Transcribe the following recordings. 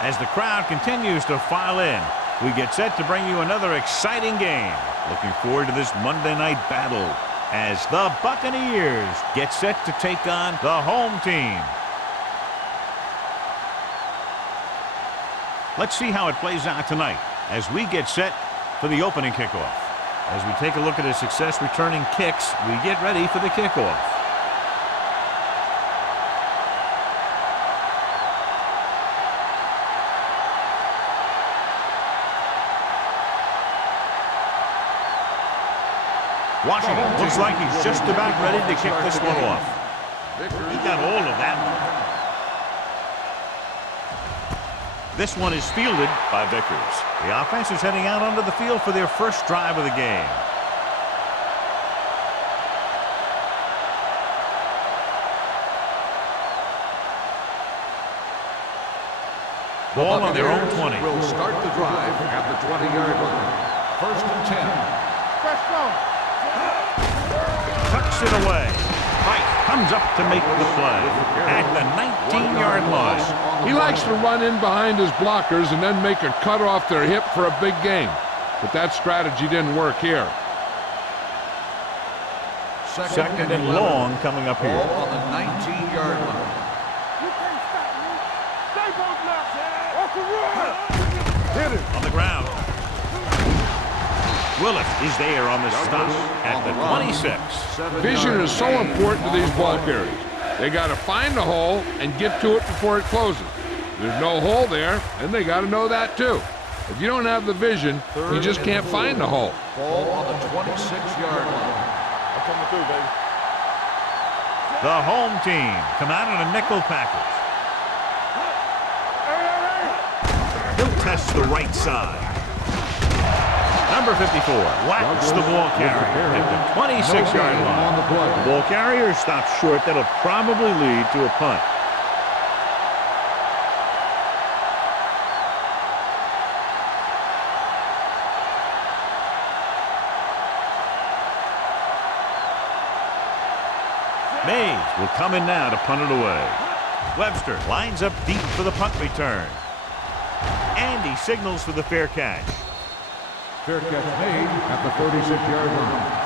As the crowd continues to file in, we get set to bring you another exciting game. Looking forward to this Monday night battle as the Buccaneers get set to take on the home team. Let's see how it plays out tonight as we get set for the opening kickoff. As we take a look at his success returning kicks, we get ready for the kickoff. Washington looks like he's just about ready to kick this one off. He got all of that one. This one is fielded by Vickers. The offense is heading out onto the field for their first drive of the game. Ball on their own 20. Will start the drive at the 20-yard line. 1st and 10. Fresh throw. Tucks it away. Fight comes up to make the play at the 19-yard line. He likes to run in behind his blockers and then make a cut off their hip for a big gain. But that strategy didn't work here. Second and long coming up here. Ball on the 19-yard line. You can't stop me. Stay both left. Off the run. Hit it. On the ground. Willis is there on the stop at the 26. Vision is so important to these ball carriers. They got to find the hole and get to it before it closes. There's no hole there, and they got to know that too. If you don't have the vision, you just can't find the hole. Ball on the 26-yard line. I'm coming through, baby. The home team come out in a nickel package. He'll test the right side. Number 54 whacks the ball carrier at the 26-yard line. The ball carrier stops short. That'll probably lead to a punt. Mays will come in now to punt it away. Webster lines up deep for the punt return. And he signals for the fair catch. Fair catch made at the 36-yard line.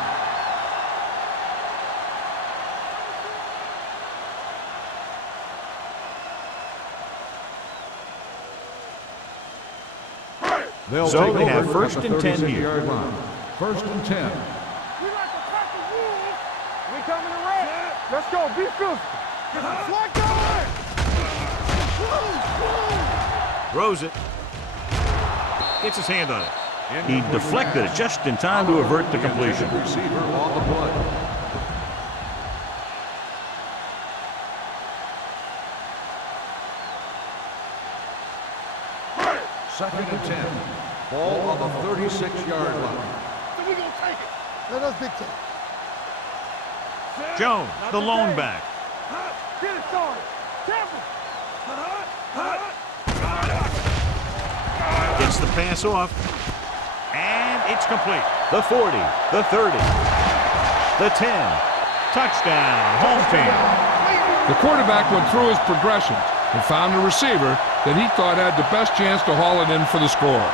So they have 1st and 10 here. 1st and 10. We like to crack the rules. We coming to red. Let's go. Be physical. Lock on. Throws it. Gets his hand on it. He deflected it just in time to avert the completion. Receiver on the play. Second and 10. Ball on the 36-yard line. So we gonna take it. Let us dictate. Jones, the lone back. Get it started. Careful. Gets the pass off. And it's complete. The 40, the 30, the 10. Touchdown, home team. The quarterback went through his progressions and found a receiver that he thought had the best chance to haul it in for the score.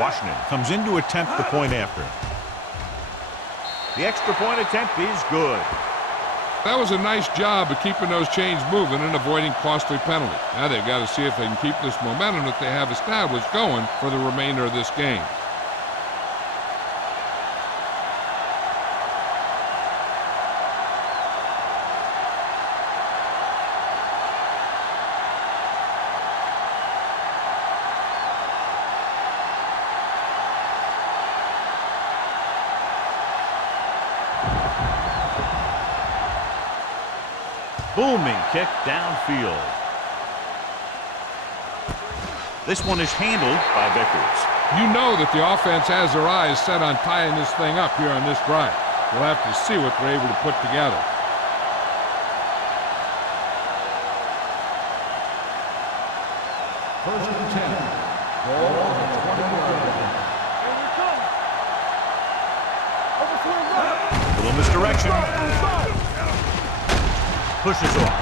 Washington comes in to attempt the point after. The extra point attempt is good. That was a nice job of keeping those chains moving and avoiding costly penalties. Now they've got to see if they can keep this momentum that they have established going for the remainder of this game. Booming kick downfield. This one is handled by Vickers. You know that the offense has their eyes set on tying this thing up here on this drive. We'll have to see what they're able to put together. First and 10. Ball on the 20-yard line. Here we come. Overswing right. Little misdirection. Pushes off.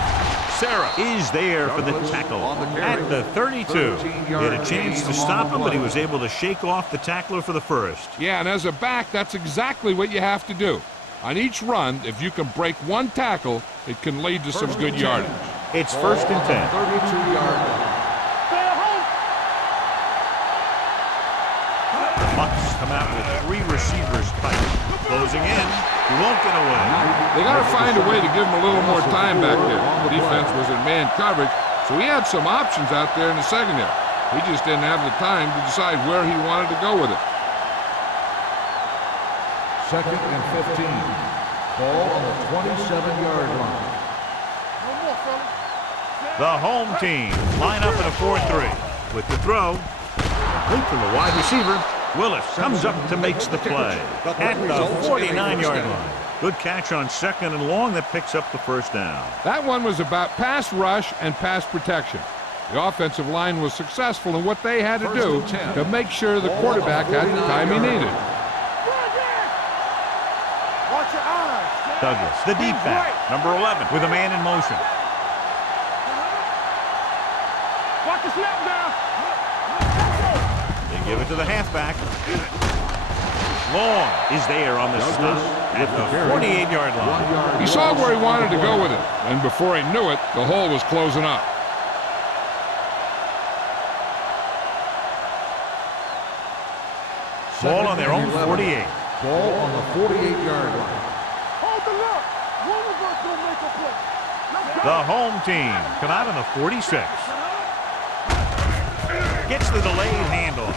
Sarah is there for the tackle at the 32. He had a chance to stop him, but he was able to shake off the tackler for the first. Yeah, and as a back, that's exactly what you have to do. On each run, if you can break one tackle, it can lead to some good yardage. It's first and 10. 32-yard line. Stay at home. The Bucks come out with 3 receivers tight. Closing in. He won't get away. They got to find a way to give him a little more time back there. The defense was in man coverage, so he had some options out there in the secondary. He just didn't have the time to decide where he wanted to go with it. Second and 15. Ball on the 27-yard line. No more, fellas. The home team line up in a 4-3. With the throw, complete from the wide receiver. Willis comes up to makes the play at the 49-yard line. Good catch on second and long that picks up the first down. That one was about pass rush and pass protection. The offensive line was successful in what they had to do to make sure the quarterback had the time he needed. Watch your eyes. Douglas, the deep back, number 11, with a man in motion. Watch the snap down. They give it to the halfback. Long is there on the stop at the 48-yard line. He saw where he wanted to go with it, and before he knew it, the hole was closing up. Ball on their own 48. Ball on the 48-yard line. Hold the look. One of us will make a play. Let's go. The home team come out on the 46. Gets the delayed handoff.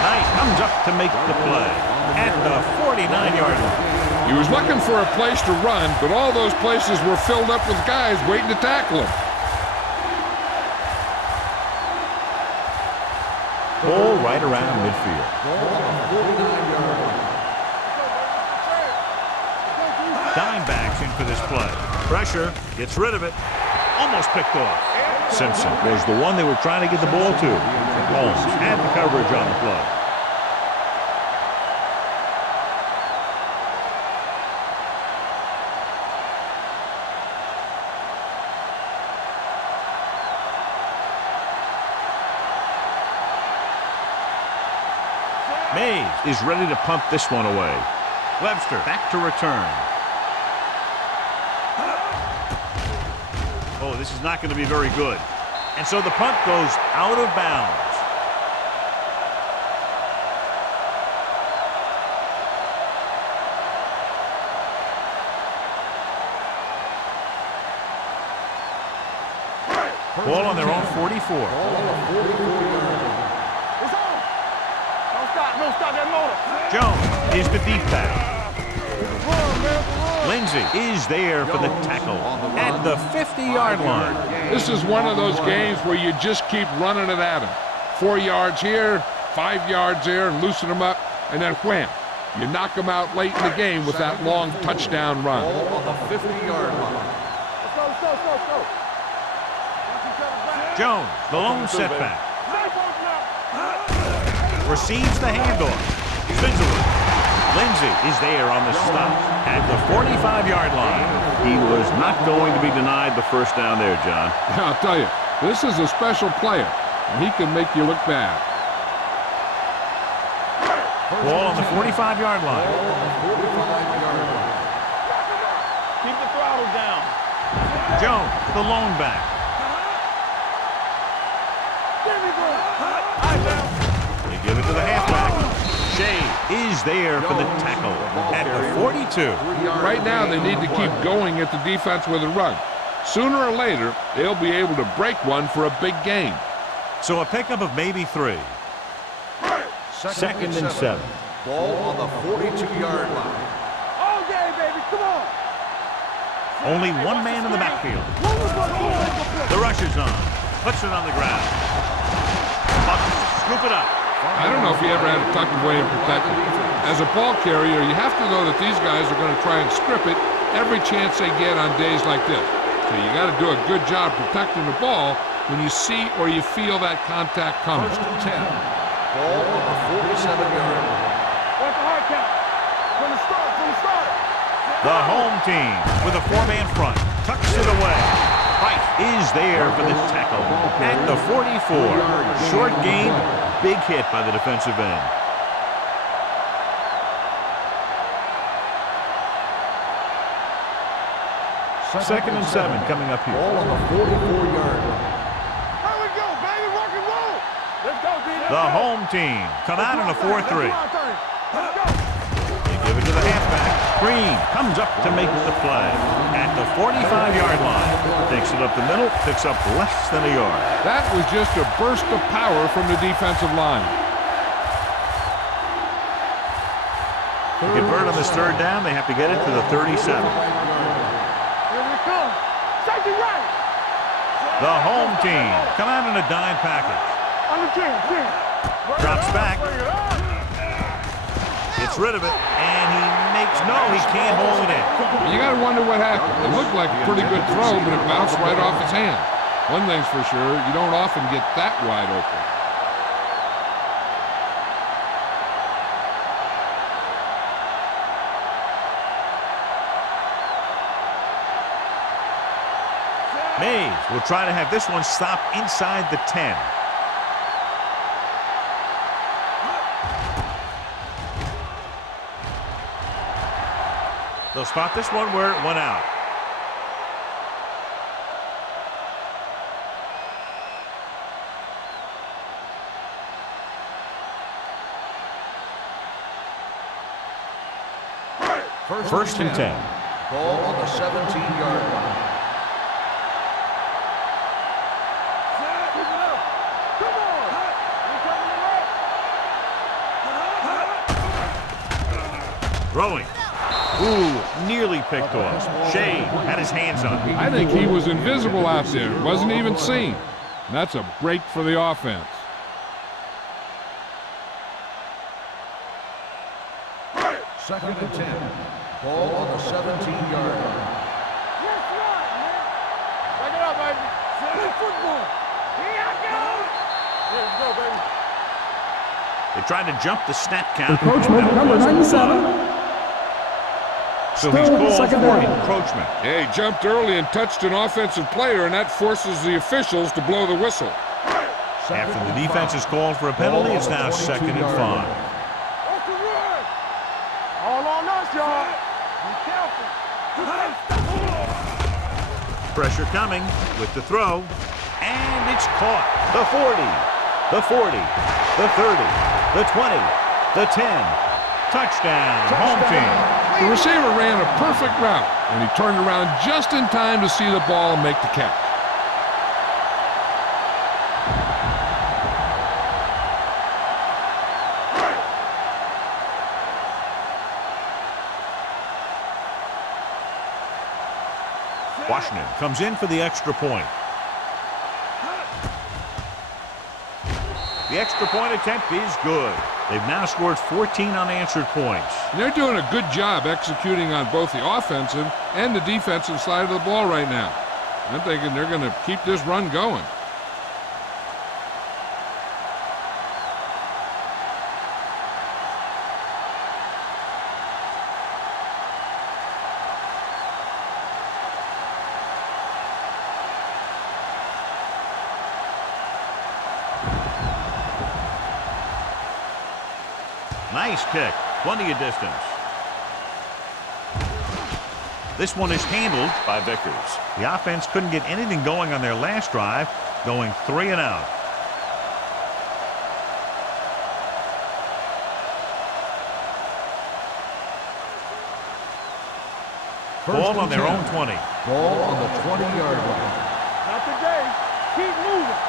Knight comes up to make the play at the 49-yard line. He was looking for a place to run, but all those places were filled up with guys waiting to tackle him. Ball right around midfield. Ball on the 49-yard line. Dimebacks in for this play. Pressure, gets rid of it. Almost picked off. Simpson was the one they were trying to get the ball to. Holmes had the coverage on the play. Mays is ready to punt this one away. Webster back to return. Oh, this is not going to be very good. And so the punt goes out of bounds. Ball on their own 44. It's on. Don't stop that motor. Jones is the deep back. Run, man. Lindsey is there for the tackle at the 50-yard line. This is one of those games where you just keep running it at him. 4 yards here, 5 yards there, and loosen them up, and then wham. You knock them out late in the game with that long touchdown run. Ball on the 50-yard line. Let's go, let's go, let's go, let's go. Watch each other back. Jones, the lone setback. Stay broken up. Receives the handoff. Spins away. Lindsey is there on the stop at the 45-yard line. He was not going to be denied the first down there, John. Yeah, I'll tell you, this is a special player, and he can make you look bad. Ball on the 45-yard line. Keep the throttle down. Jones, the lone back. Give me the. Eyes down. They give it to the halfback. Shea is there for the tackle at the 42. Right now, they need to keep going at the defense with a run. Sooner or later, they'll be able to break one for a big game. So a pickup of maybe 3. Second and 7. Ball on the 42-yard line. All day, baby. Come on. Only one man in the backfield. The rush is on. Puts it on the ground. Bucks scoop it up. I don't know if he ever had it tucked away and protected. As a ball carrier, you have to know that these guys are going to try and strip it every chance they get on days like this. So you got to do a good job protecting the ball when you see or you feel that contact coming. First and 10. Ball on the 47-yard line. What's the hard count? From the start. The home team with a four-man front tucks it away. Price is there for the tackle at the 44. Short gain, big hit by the defensive end. Second and 7 coming up here. Ball on the 44-yard line. Here we go, baby. Rock and roll. Let's go, D. The home team come out in a 4-3. Let's go. They give it to the halfback. Green comes up to make the play at the 45-yard line. Takes it up the middle, picks up less than a yard. That was just a burst of power from the defensive line. To convert on this third down, they have to get it to the 37. Here we come. Safety right. The home team come out in a dime package. On the 10. Drops back. Gets rid of it, and he makes he can't hold it in. You got to wonder what happened. It looked like a pretty good throw, but it bounced right off his hand. One thing's for sure, you don't often get that wide open. Mays will try to have this one stop inside the 10. They'll spot this one where it went out. First and 10. Ball on the 17-yard line. Throwing. Ooh, nearly picked off. Shea had his hands on it. I think he was invisible out there. Wasn't even seen. And that's a break for the offense. Second and 10. Ball on the 17-yard line. Yes, right, man. Back it up, baby. Good football. Here I go. Here we go, baby. They tried to jump the snap count. Encroachment number 97. So he's called for encroachment. Yeah, he jumped early and touched an offensive player, and that forces the officials to blow the whistle. After the defense is called for a penalty, it's now second and 5. What's the word? All on us, y'all. Be careful. Pressure coming with the throw, and it's caught. The 40, the 40, the 30, the 20, the 10. Touchdown, home team. The receiver ran a perfect route, and he turned around just in time to see the ball and make the catch. Washington comes in for the extra point. The extra point attempt is good. They've now scored 14 unanswered points. They're doing a good job executing on both the offensive and the defensive side of the ball right now. I'm thinking they're going to keep this run going. Nice kick. Plenty of distance. This one is handled by Vickers. The offense couldn't get anything going on their last drive, going 3 and out. Ball on their own 20. Ball on the 20-yard line. Not today. Keep moving.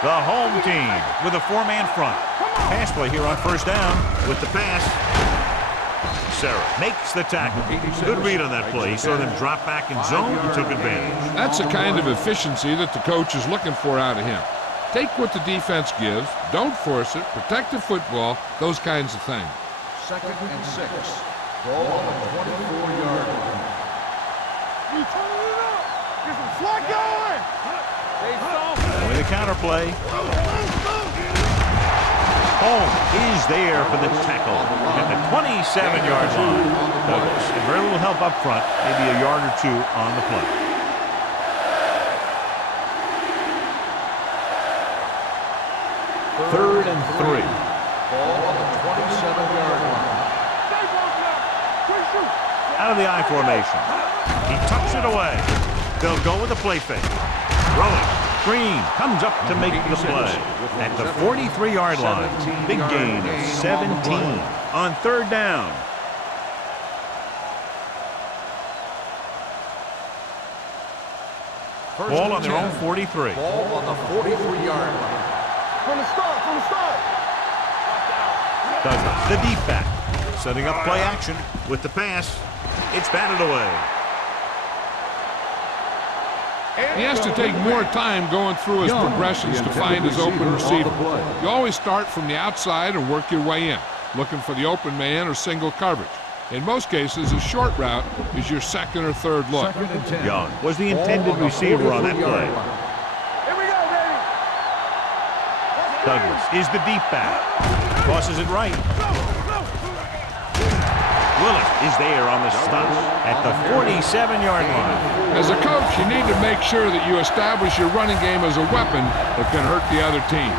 The home team with a 4-man front. Pass play here on first down with the pass. Becerra makes the tackle. Good read on that play. He saw them drop back in zone and took advantage. That's the kind of efficiency that the coach is looking for out of him. Take what the defense gives, don't force it, protect the football, those kinds of things. 2nd and 6. Ball on the 24-yard line. You turn it up. Get some slack going. They saw With a counter play. Holmes is there for the tackle at the 27-yard line. Douglas, very little help up front, maybe a yard or two on the play. Third and 3. Ball on the 27-yard line. Out of the I formation. He tucks it away. They'll go with a play fake. Throwing. Green comes up to make the play at the 43-yard line. Big gain of 17 on third down. Ball on their own 43. Ball on the 43-yard line. From the start. Douglas, the deep back, setting up play action with the pass. It's batted away. He has to take more time going through his progressions to find his open receiver. You always start from the outside and work your way in, looking for the open man or single coverage. In most cases, a short route is your second or third look. Young was the intended receiver on that play. Here we go, baby. Douglas is the deep back. Crosses it right. Willett is there on the stop at the 47-yard line. As a coach, you need to make sure that you establish your running game as a weapon that can hurt the other team.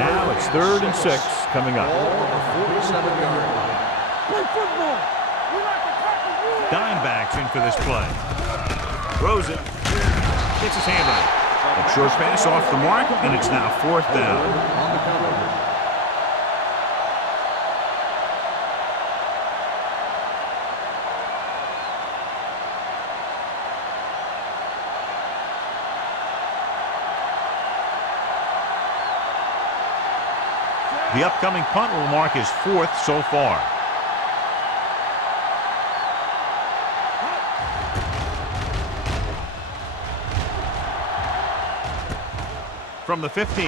Now it's 3rd and 6 coming up. Ball on the 47-yard line. Play football. We like to tackle you. Dime backs in for this play. Throws it. Gets his hand on it. A short pass off the mark, and it's now 4th down. On the cover. The upcoming punt will mark his 4th so far. From the 15.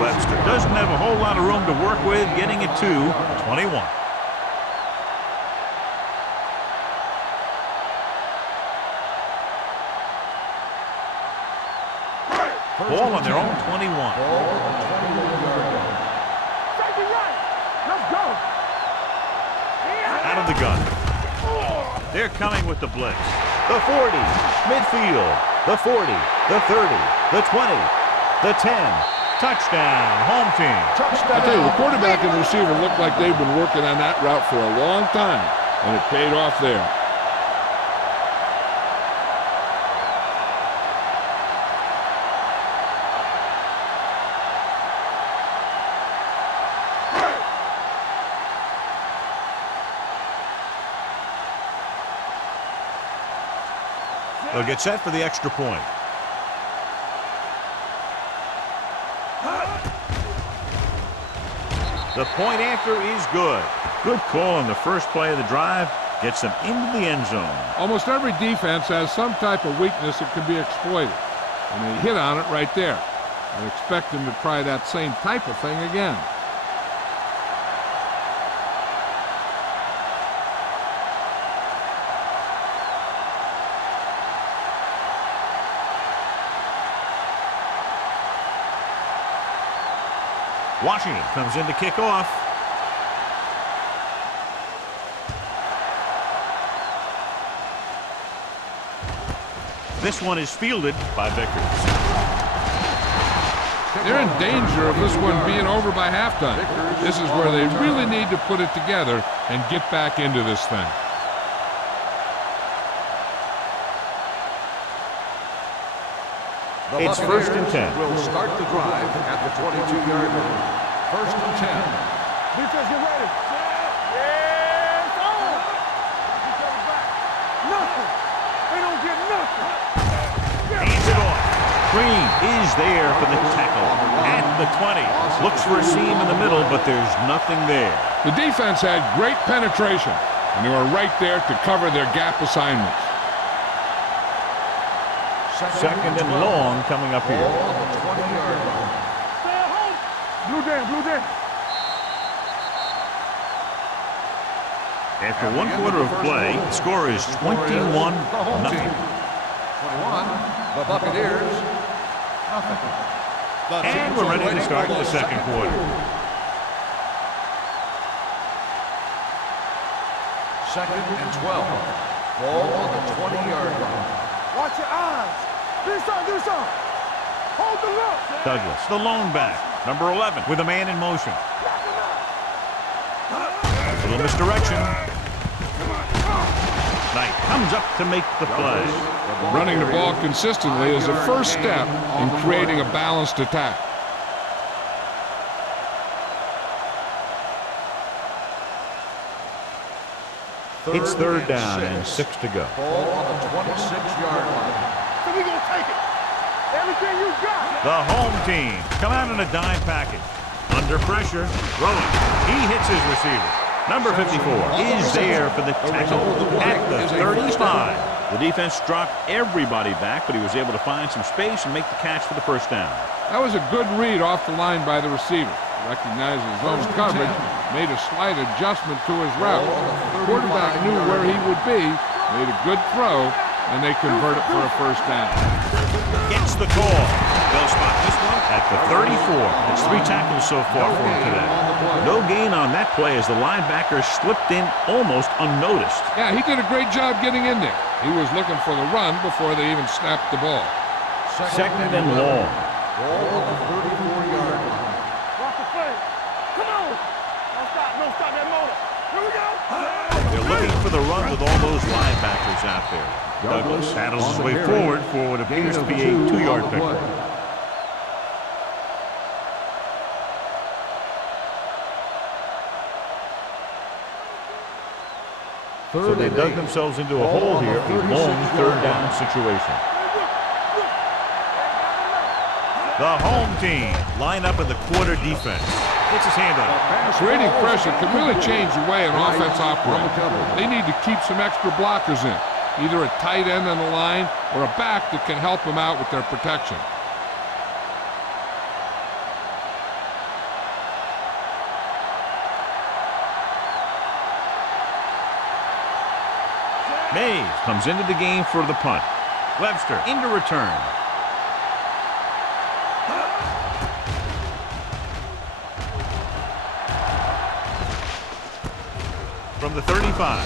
Webster doesn't have a whole lot of room to work with, getting it to 21. Ball on their own 21. Let's go. Out of the gun. They're coming with the blitz. The 40, midfield, the 40, the 30, the 20, the 10. Touchdown, home team. I tell you, the quarterback and the receiver look like they've been working on that route for a long time, and it paid off there. They'll get set for the extra point. The point after is good. Good call on the first play of the drive. Gets them into the end zone. Almost every defense has some type of weakness that can be exploited, and they hit on it right there. I expect them to try that same type of thing again. Washington comes in to kick off. This one is fielded by Vickers. They're in danger of this one being over by halftime. This is where they really need to put it together and get back into this thing. It's 1st and 10. Will start the drive at the 22-yard line. 1st and 10. Defense, get ready. Yeah, it's on. Each other back. Nothing. They don't get nothing. Hands it off. screen is there for the tackle at the 20. Looks for a seam in the middle, but there's nothing there. The defense had great penetration, and they were right there to cover their gap assignments. Second and long coming up here. Ball on the 20-yard line. Stay at home. Blue down, blue down. After one quarter of play, the score is 21-0. 21, the Buccaneers, nothing. And we're ready to start the second quarter. Second and 12. Ball on the 20-yard line. Watch your eyes. Do something, do something. Hold the look. Douglas, the lone back, number 11, with a man in motion. A little misdirection. Knight comes up to make the play. Running the ball consistently is the first step in creating a balanced attack. It's third down and 6 to go. Ball on the 26-yard line. So we gonna take it. Everything you got. The home team come out in a dime package. Under pressure, throwing. He hits his receiver. Number 54 is there for the tackle at the 35. The defense dropped everybody back, but he was able to find some space and make the catch for the first down. That was a good read off the line by the receiver. Recognized his own coverage, made a slight adjustment to his route. The quarterback knew where he would be, made a good throw, and they convert it for a first down. Gets the call. They'll spot this one at the 34. It's 3 tackles so far for him today. No gain on that play as the linebacker slipped in almost unnoticed. Yeah, he did a great job getting in there. He was looking for the run before they even snapped the ball. Second and long. Ball on the 34-yard line. Watch the play. Come on. Don't stop that motor. Here we go. They're looking for the run with all those linebackers out there. Douglas paddles his way forward for what appears to be a 2-yard pickup. So they dug themselves into a hole here, a long third down situation. The home team line up in the quarter defense. Gets his hand on it. Creating pressure can really change the way an offense operates. They need to keep some extra blockers in, either a tight end on the line or a back that can help them out with their protection. Mays comes into the game for the punt. Webster into return. From the 35.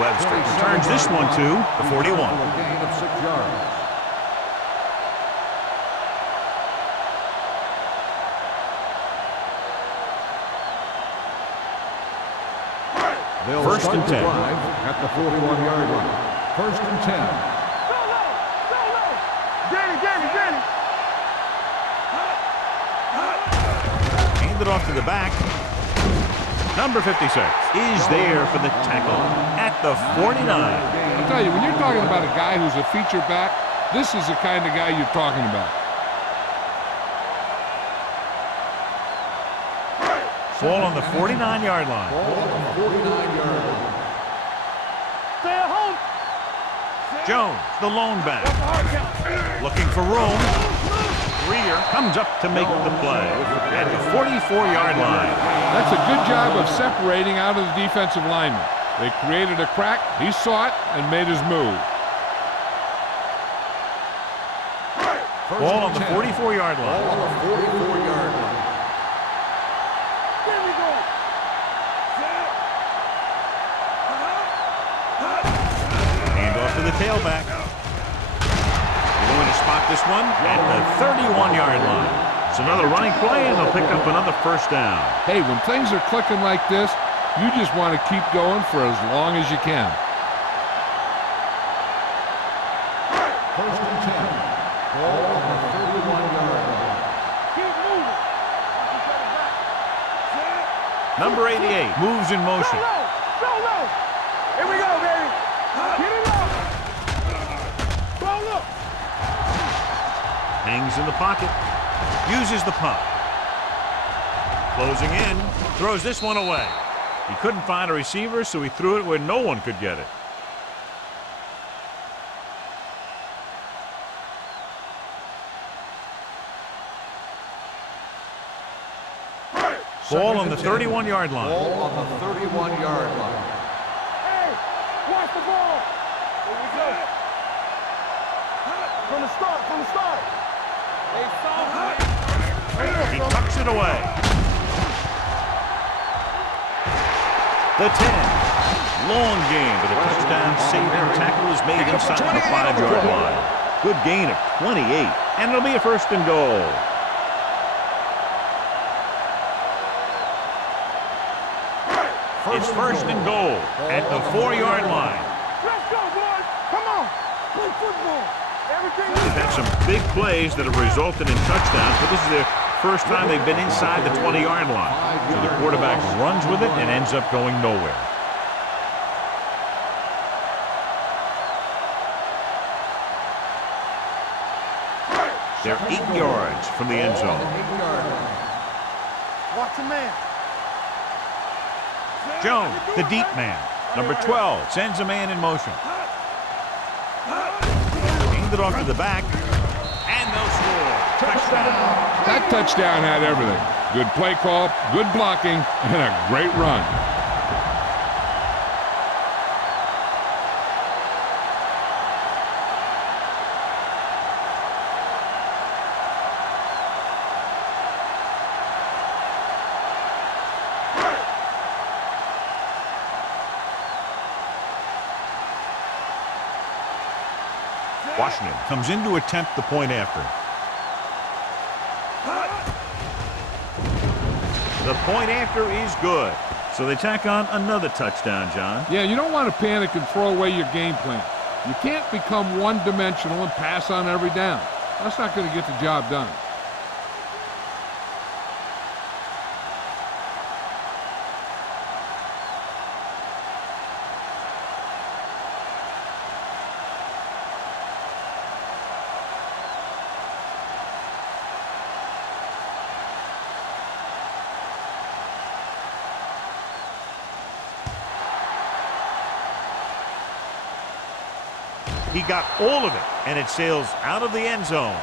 Webster returns this one to the 41. A gain of 6 yards. First and 10. At the 41-yard line. First and 10. Go low. Go low. Danny. Handed off to the back. Number 56 is there for the tackle at the 49. I'll tell you, when you're talking about a guy who's a feature back, this is the kind of guy you're talking about. Ball on the 49-yard line. Ball on the 49-yard line. Stay at home. Jones, the lone back. Looking for room. Greer comes up to make the play at the 44-yard line. That's a good job of separating out of the defensive lineman. They created a crack, he saw it, and made his move. Ball on the 44-yard line. Ball on the 44-yard line. There we go. Hand off to the tailback. They're going to spot this one at the 31-yard line. It's another running play, and they'll pick up another first down. Hey, when things are clicking like this, you just want to keep going for as long as you can. First and 10. Ball on the 31-yard line. Keep moving. Number 88 moves in motion. Go low. Here we go, baby. Get it up. Go look. Hangs in the pocket. Uses the pump. Closing in. Throws this one away. He couldn't find a receiver, so he threw it where no one could get it. Ball on the 31-yard line. Ball on the 31-yard line. Hey, watch the ball. Here we go. From the start. They saw He tucks it away. The 10. Long game, but a touchdown saving tackle is made inside the 5-yard line. Good gain of 28, and it'll be a 1st and goal. It's 1st and goal at the 4-yard line. Let's go, boys. Come on. Play football. Everything They've had some big plays that have resulted in touchdowns, but this is their first time they've been inside the 20-yard line. So the quarterback runs with it and ends up going nowhere. They're 8 yards from the end zone. Watch a man. Jones, the deep man. Number 12 sends a man in motion. Hand it off to the back, and they'll score. Touchdown. That touchdown had everything. Good play call, good blocking, and a great run. Washington comes in to attempt the point after. The point after is good. So they tack on another touchdown, John. Yeah, you don't want to panic and throw away your game plan. You can't become one-dimensional and pass on every down. That's not going to get the job done. He got all of it, and it sails out of the end zone.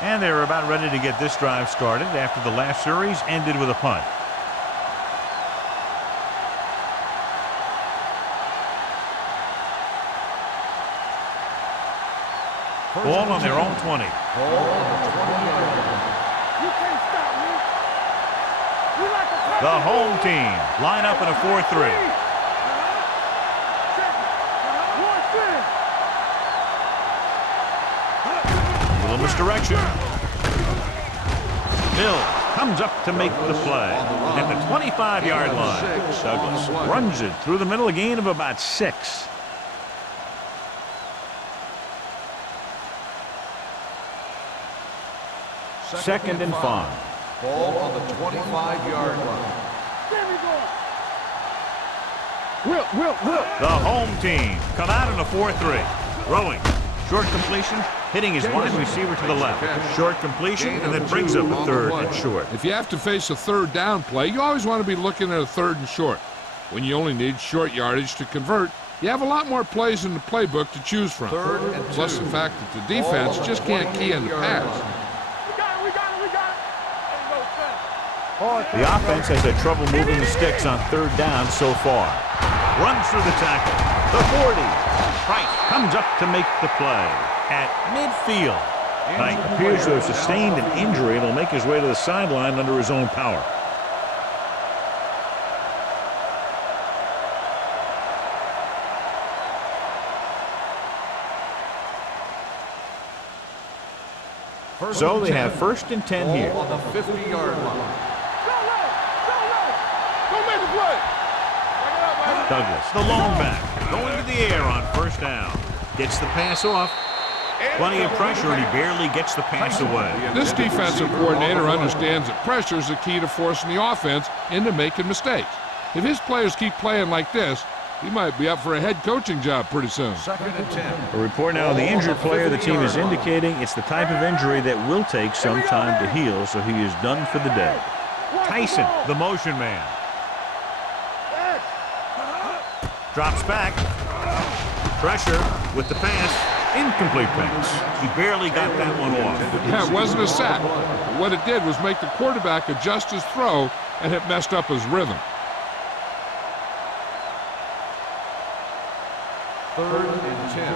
And they're about ready to get this drive started after the last series ended with a punt. Ball on their own 20. Ball on the 20-yard line. You can't stop me. We like to play The home team line up in a 4-3. Little misdirection. Mill comes up to make the play at the 25-yard line. Douglas runs it through the middle, a gain of about 6. Second and 5. Ball on the 25-yard line. There we go. Will. The home team come out in a 4-3. Throwing. Short completion, hitting his wide receiver to the left. Short completion, and then brings up a 3rd and short. If you have to face a 3rd down play, you always want to be looking at a 3rd and short. When you only need short yardage to convert, you have a lot more plays in the playbook to choose from. 3rd and 2. Plus the fact that the defense just can't key in the pass. We got it. The offense has had trouble moving the sticks on 3rd down so far. Runs through the tackle. The 40. Price comes up to make the play at midfield. Knight appears to have sustained an injury and will make his way to the sideline under his own power. So they have 1st and 10 here. Ball on the 50-yard line. Go make the play. Douglas, the lone back, going to the air on 1st down. Gets the pass off. Plenty of pressure, and he barely gets the pass away. This defensive coordinator understands that pressure is the key to forcing the offense into making mistakes. If his players keep playing like this, He might be up for a head coaching job pretty soon. 2nd and 10. A report now of the injured player. The team is indicating it's the type of injury that will take some time to heal, so he is done for the day. Tyson, the motion man. Drops back. Pressure with the pass. Incomplete pass. He barely got that one off. Yeah, it wasn't a sack. What it did was make the quarterback adjust his throw, and it messed up his rhythm. 3rd and 10.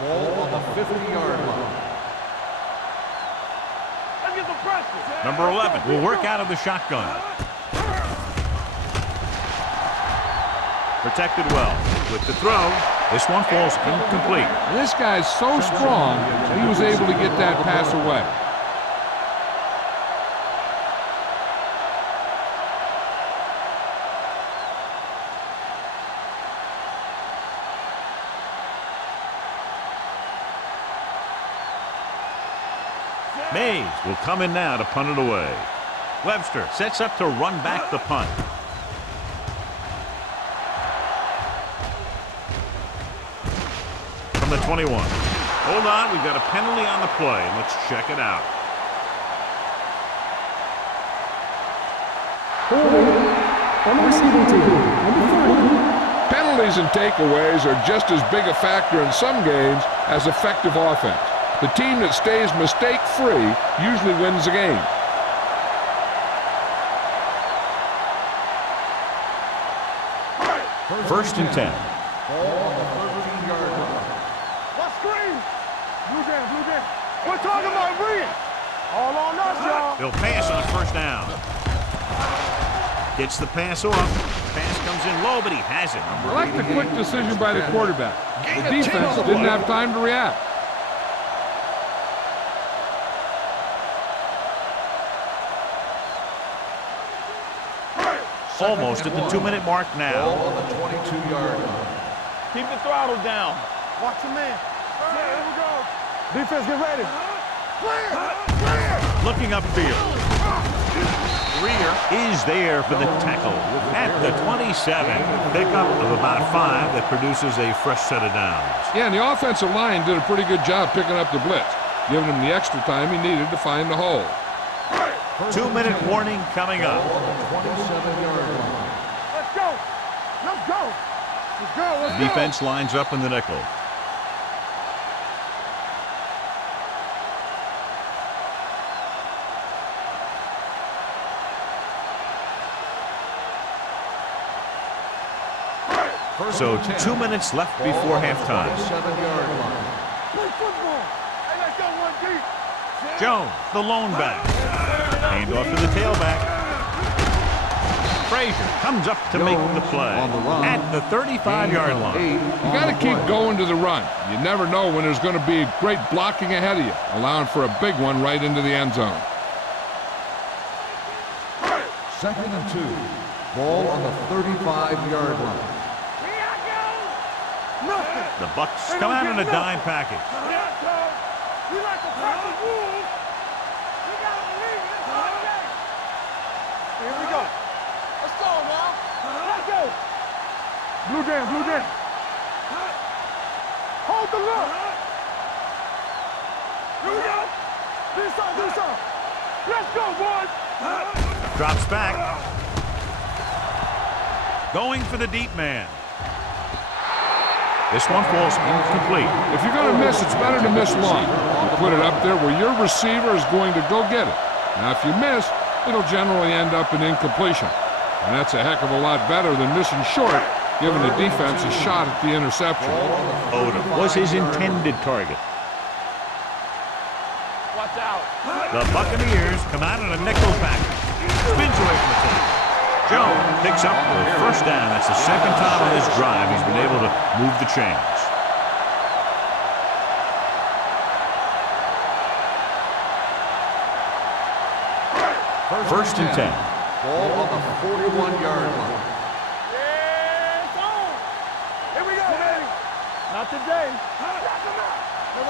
Ball on the 50-yard line. Let's get the pressure. Number 11 will work out of the shotgun. Protected well. With the throw, this one falls incomplete. This guy's so strong, he was able to get that pass away. Mays will come in now to punt it away. Webster sets up to run back the punt. From the 21. Hold on, we've got a penalty on the play. Let's check it out. On the receiving team, number 30. Penalties and takeaways are just as big a factor in some games as effective offense. The team that stays mistake-free usually wins the game. First and 10. Ball on the 13-yard line. Let's screen. Blue game. We're talking about read. All on us, y'all. They'll pass on first down. Gets the pass off. Pass comes in low, but he has it. I like the quick decision by the quarterback. The defense didn't have time to react. Almost at the 2-minute mark Ball now. on the 22-yard line. Keep the throttle down. Watch the man. Here we go. Defense, get ready. Clear. Looking upfield. Rear is there for the tackle at the 27. Pickup of about 5 that produces a fresh set of downs. Yeah, and the offensive line did a pretty good job picking up the blitz, giving him the extra time he needed to find the hole. 2-minute warning coming up. Ball on the 27-yard line. Let's go. Let's go. Let's go. Let's go. Defense lines up in the nickel. So 2 minutes left before halftime. 7-yard line. Play football. Hey, let's go one deep. Jones, the lone back. Hand off to the tailback. Frazier comes up to make the play on the run. at the 35-yard line. You got to keep going to the run. You never know when there's going to be great blocking ahead of you, allowing for a big one right into the end zone. 2nd and 2. Ball on the 35-yard line. Nothing. The Bucks come out in a dime package. We like to press the rules. We got to believe it. It's our game. Here we go. Let's go now. Let's go. Blue game. Hold the look. Here we go. Do some. Let's go, boys. Drops back. Going for the deep man. This one falls incomplete. If you're going to miss, it's better to miss long. You put it up there where your receiver is going to go get it. Now, if you miss, it'll generally end up in incompletion. And that's a heck of a lot better than missing short, giving the defense a shot at the interception. Odom was his intended target. Watch out. The Buccaneers come out in a nickel package. Spins away from the tape. Jones picks up the first down. That's the second time on this drive he's been able to move the chains. First and 10. Ball on the 41-yard line. Yeah, it's on. Here we go, baby. Not today. Now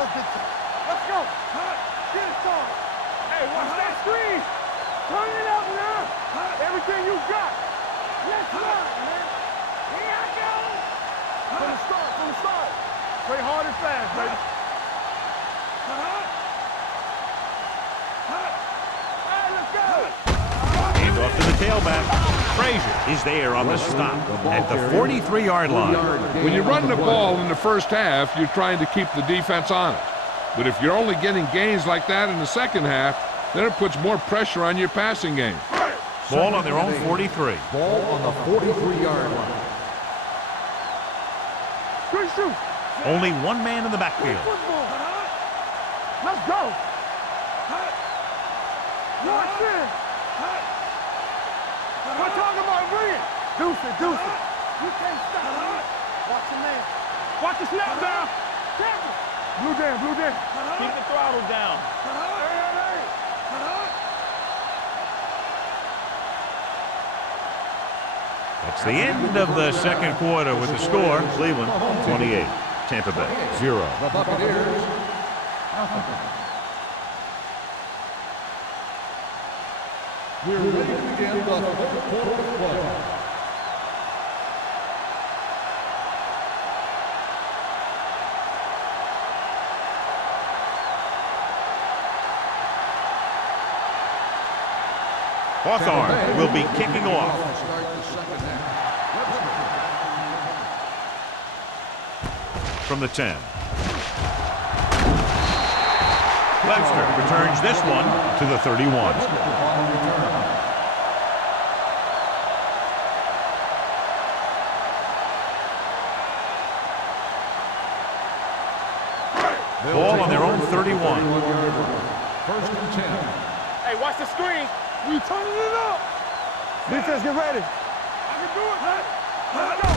let's get some. Let's go. Get it started. Hey, watch that screen. Turn it up now. Everything you got. Let's run, man. Here I go. From the start. Play hard and fast, baby. Hey, let's go. Hand off to the tailback. Frazier is there on the stop at the 43-yard line. When you run the ball in the first half, you're trying to keep the defense honest. But if you're only getting gains like that in the second half, then it puts more pressure on your passing game. Ball on their own 43. Ball on the 43-yard line. Good shoot. Only one man in the backfield. Football. Let's go. Watch this. We're talking about bring it. Deuce it. You can't stop. Watch the man. Watch the snap down. Blue down. Keep the throttle down. That's the end of the second quarter with the score. Cleveland 28, Tampa Bay 0. The Buccaneers, nothing. We're ready to begin the third quarter of play. Hawthorne will be kicking off. Start the second half. From the 10. Webster returns this one to the 31. Ball on their own 31. First and 10. Hey, watch the screen. We turning it up. Defense, get ready. I can do it. Let's go.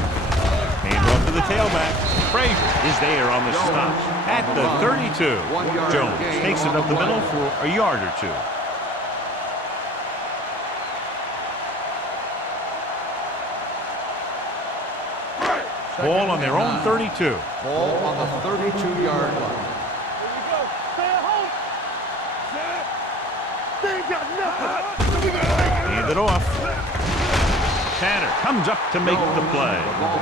Hand off to the tailback. Frazier is there on the stop at the 32. Jones takes it up the middle for a yard or two. Ball on their own 32. Ball on the 32-yard line. Here we go. Stay at home. They ain't got nothing. Hand it off. Tanner comes up to make the play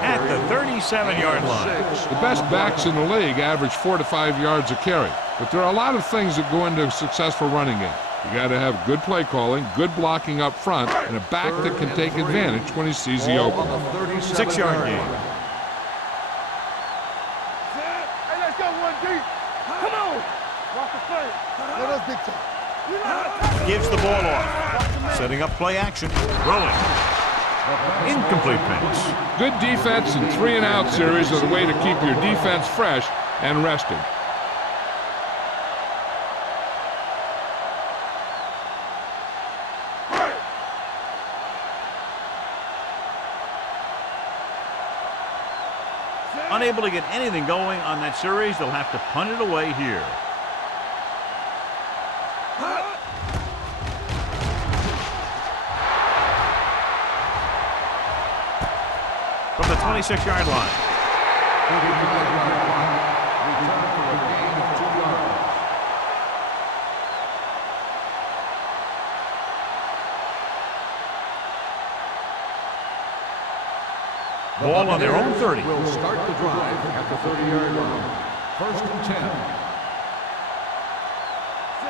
at the 37-yard line. The best backs in the league average 4 to 5 yards a carry. But there are a lot of things that go into a successful running game. You got to have good play calling, good blocking up front, and a back that can take advantage when he sees the open. 6-yard gain. Hey, let's go one deep. Come on. Watch the play. Let us dictate. Gives the ball off. Setting up play action. Throwing. Incomplete pass. Good defense and 3-and-out series are the way to keep your defense fresh and rested. Unable to get anything going on that series, they'll have to punt it away here. From the 26-yard line. 35-yard line. Return for a gain of 2 yards. Ball on their own 30. Will start the drive at the 30-yard line. First and 10.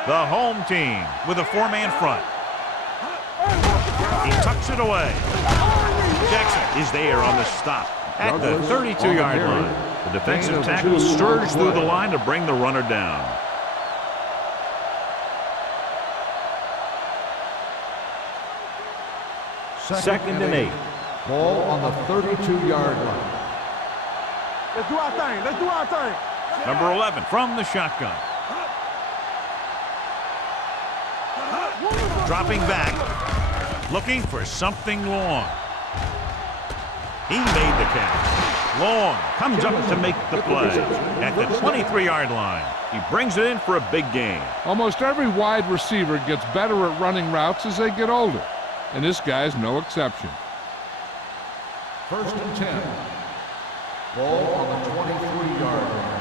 The home team with a 4-man front. He tucks it away. Jackson is there on the stop at the 32-yard line. The defensive tackle surged through the line to bring the runner down. Second and 8. Ball on the 32-yard line. Let's do our thing. Number 11 from the shotgun. Dropping back, looking for something long. He made the catch. Long comes up to make the play at the 23-yard line. He brings it in for a big gain. Almost every wide receiver gets better at running routes as they get older, and this guy's no exception. First and 10. Ball on the 23-yard line.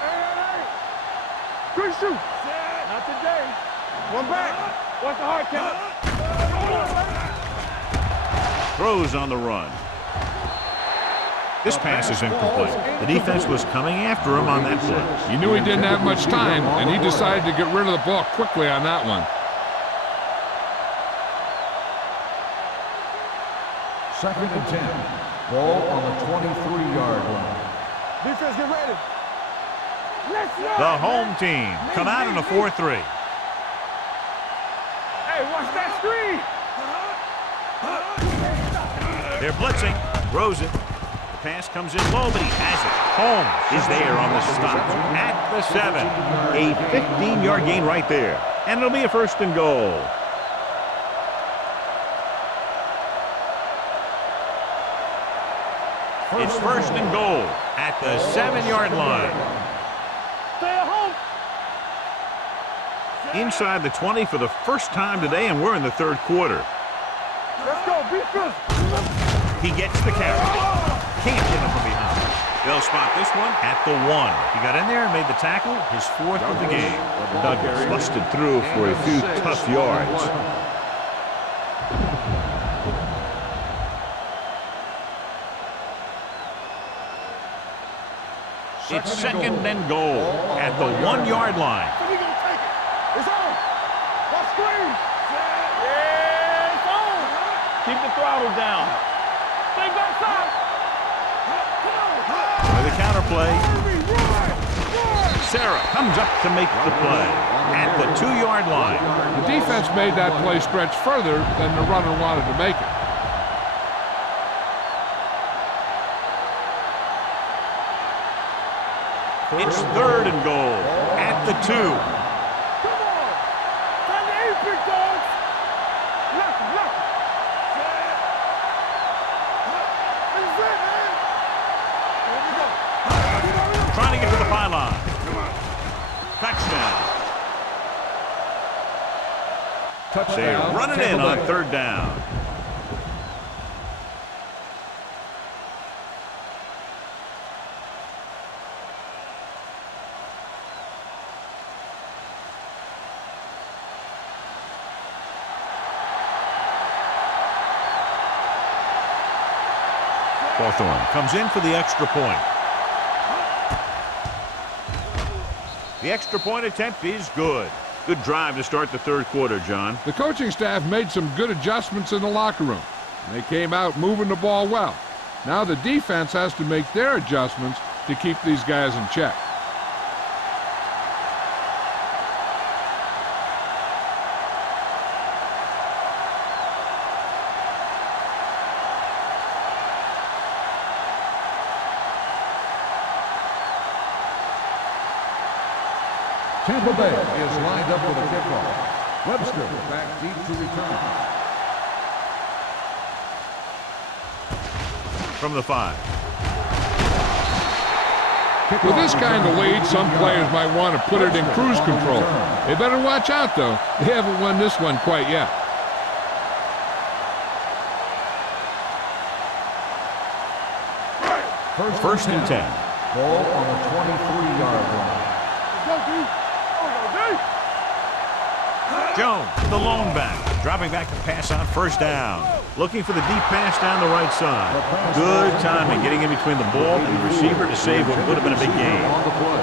Hey. Good shoot. Not today. One back. Watch the hard count. Throws on the run. This pass is incomplete. The defense was coming after him on that play. He knew he didn't have much time, and he decided to get rid of the ball quickly on that one. Second and 10. Ball on the 23-yard line. Defense, get ready. Let's go. The home team come out in a 4-3. Hey, watch that screen. They're blitzing. Throws it. The pass comes in low, but he has it. Holmes is there on the stop at the 7. A 15-yard gain right there. And it'll be a 1st and goal. It's 1st and goal at the 7-yard line. Stay at home. Inside the 20 for the first time today, and we're in the 3rd quarter. Let's go. Defense. He gets the carry. Can't get him from behind. They'll spot this one at the 1. He got in there and made the tackle, his 4th of the game. Douglas busted through for a few tough yards. It's 2nd and goal at the 1-yard line. We gonna take it. It's on. Watch screen. Yeah, it's on. Keep the throttle down. Stay backside. With the counter play. Sarah comes up to make the play at the 2-yard line. The defense made that play stretch further than the runner wanted to make it. It's 3rd and goal at the 2. Come on. Time to aim, big dogs. Lock him, lock him. This is it, man. Here we go. Trying to get to the pylon. Touchdown. They run it in on 3rd down. Hawthorne comes in for the extra point. The extra point attempt is good. Good drive to start the 3rd quarter, John. The coaching staff made some good adjustments in the locker room. They came out moving the ball well. Now the defense has to make their adjustments to keep these guys in check. Tampa Bay is lined up for the kickoff. Webster back deep to return. From the 5. With this kind of lead, some players might want to put it in cruise control. They better watch out, though. They haven't won this one quite yet. First and 10. Ball on the 23-yard line. Go, D. Oh, no, D. Jones, the lone back, dropping back to pass on 1st down. Looking for the deep pass down the right side. Good timing, getting in between the ball and the receiver to save what would have been a big gain. On the play.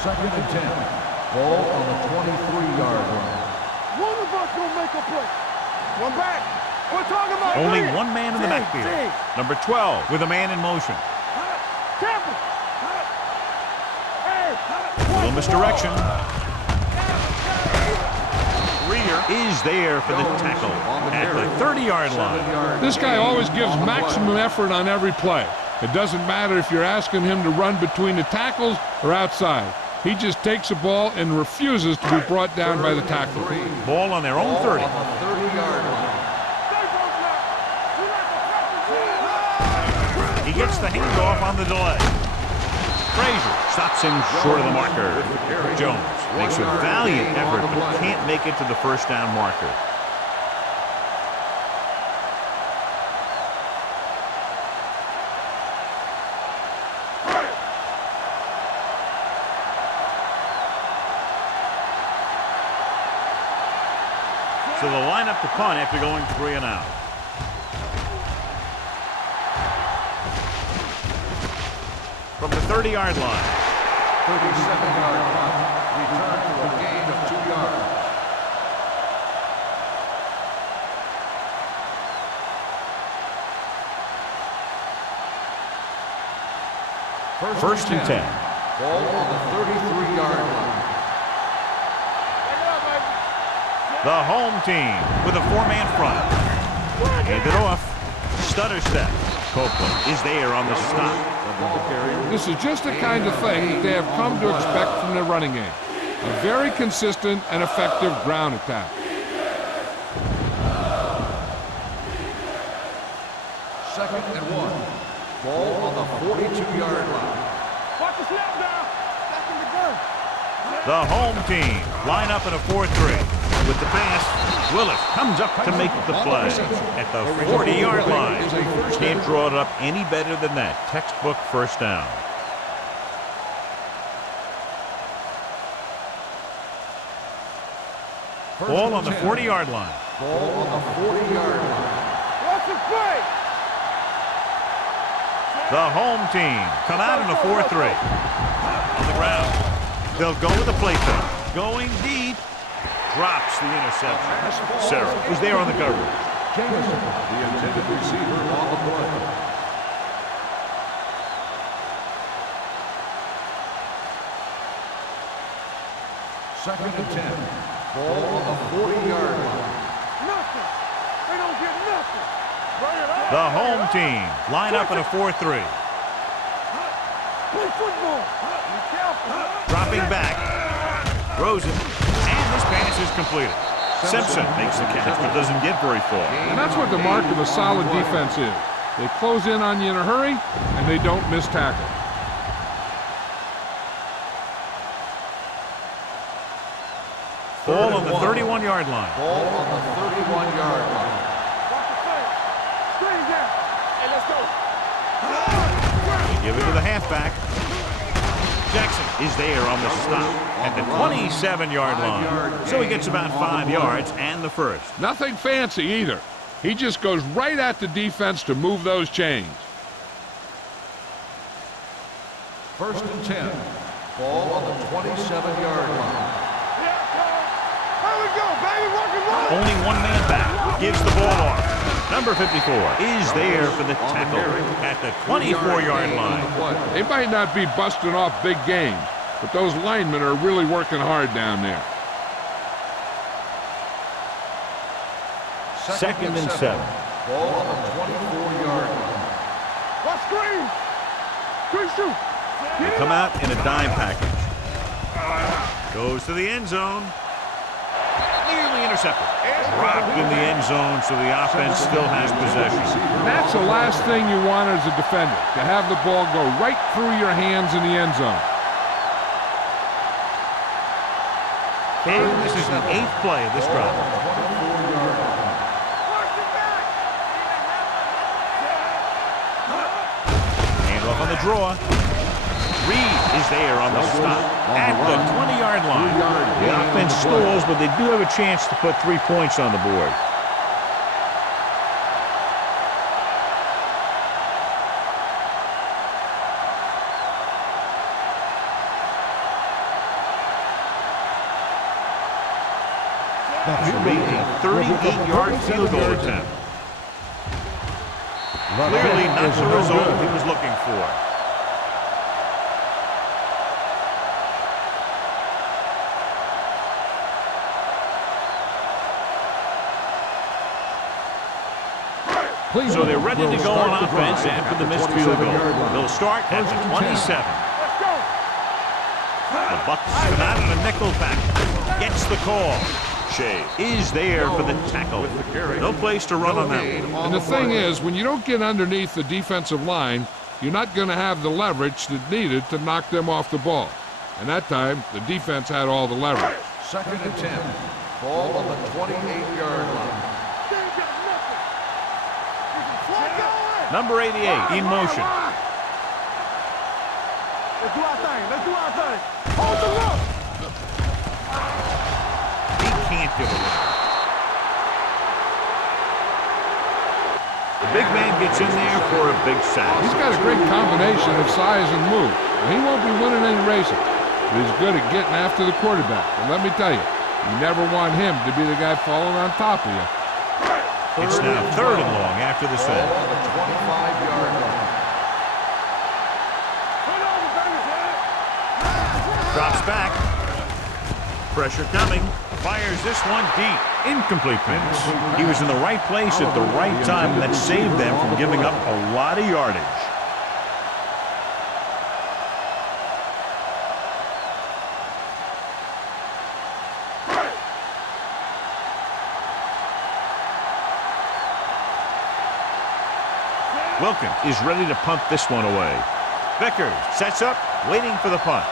Second and 10. Ball on the 23-yard line. One of us gonna make a play. One back. We're talking about Only three. one man in the backfield. Number 12 with a man in motion. Tampa. Hey. Little misdirection. Greer is there for the tackle at the 30-yard line. This guy always gives maximum effort on every play. It doesn't matter if you're asking him to run between the tackles or outside. He just takes the ball and refuses to be brought down by the tackle. Ball on their own 30. 30-yard line. He gets the handoff on the delay. Frazier stops him short of the marker. Jones makes a valiant effort but can't make it to the 1st down marker. So they'll line up to punt after going 3 and out. From the 30-yard line. 37-yard punt. Return for a gain of 2 yards. First and 10. Ball on the 33-yard line. The home team with a 4-man front. Hand it off. Stutter step. Copeland is there on the stop. This is just the kind of thing that they have come to expect from their running game. A very consistent and effective ground attack. Second and 1. Ball on the 42-yard line. Watch the snap now. Back in the gun. The home team line up in a 4-3. With the pass, Willis comes up to make the play at the 40-yard line. Can't draw it up any better than that. Textbook first down. Ball on the 40-yard line. Ball on the 40-yard line. Watch the play. The home team come out in a 4-3. On the ground. They'll go with the play fake. Going deep. Drops the interception. Sarah was there on the coverage. Jameson, the intended receiver on the play. Second and 10. Ball on the 40-yard line. Nothing. They don't get nothing. Bring it up. The home team line up in a 4-3. Play football. Be careful. Dropping back. Rosen. And this pass is completed. Simpson makes the catch, but doesn't get very far. And that's what the mark of a solid defense is. They close in on you in a hurry, and they don't miss tackle. Ball on the 31-yard line. Ball on the 31-yard line. Watch the play. Screen down. Hey, let's go. Give it to the halfback. Jackson is there on the stop at the 27-yard line. So he gets about 5 yards and the first. Nothing fancy either. He just goes right at the defense to move those chains. First and 10. Ball on the 27-yard line. Here we go, baby. Work and roll. Only one man back. Gives the ball off. Number 54 is there for the tackle at the 24-yard line. They might not be busting off big games, but those linemen are really working hard down there. Second and 7. Ball on the 24-yard line. Watch screen. Screen shoot. They come out in a dime package. Goes to the end zone. Nearly intercepted. Dropped in the end zone, so the offense still has possession. That's the last thing you want as a defender, to have the ball go right through your hands in the end zone. And this is the 8th play of this drive. Hand off on the draw. Reed is there on the stop at the 20-yard line. The offense stalls, but they do have a chance to put 3 points on the board. He made a 38-yard field goal attempt. Clearly not the result he was looking for. So they're ready to go on offense after the missed field goal. They'll start at the 27. The Bucs come out in a nickel package. Gets the call. Shea is there for the tackle. No place to run on that one. And the thing is, when you don't get underneath the defensive line, you're not going to have the leverage that's needed to knock them off the ball. And that time, the defense had all the leverage. Second and 10. Ball on the 28-yard line. Number 88 in motion. Let's do our thing. Let's do our thing. Hold the look. He can't give it away. The big man gets in there for a big sack. He's got a great combination of size and move. He won't be winning any races, but he's good at getting after the quarterback. And let me tell you, you never want him to be the guy falling on top of you. It's now 3rd and long after the set. On the 25-yard line. Drops back. Pressure coming. Fires this one deep. Incomplete pass. He was in the right place at the right time, and that saved them from giving up a lot of yardage. Wilkins is ready to punt this one away. Vickers sets up, waiting for the punt.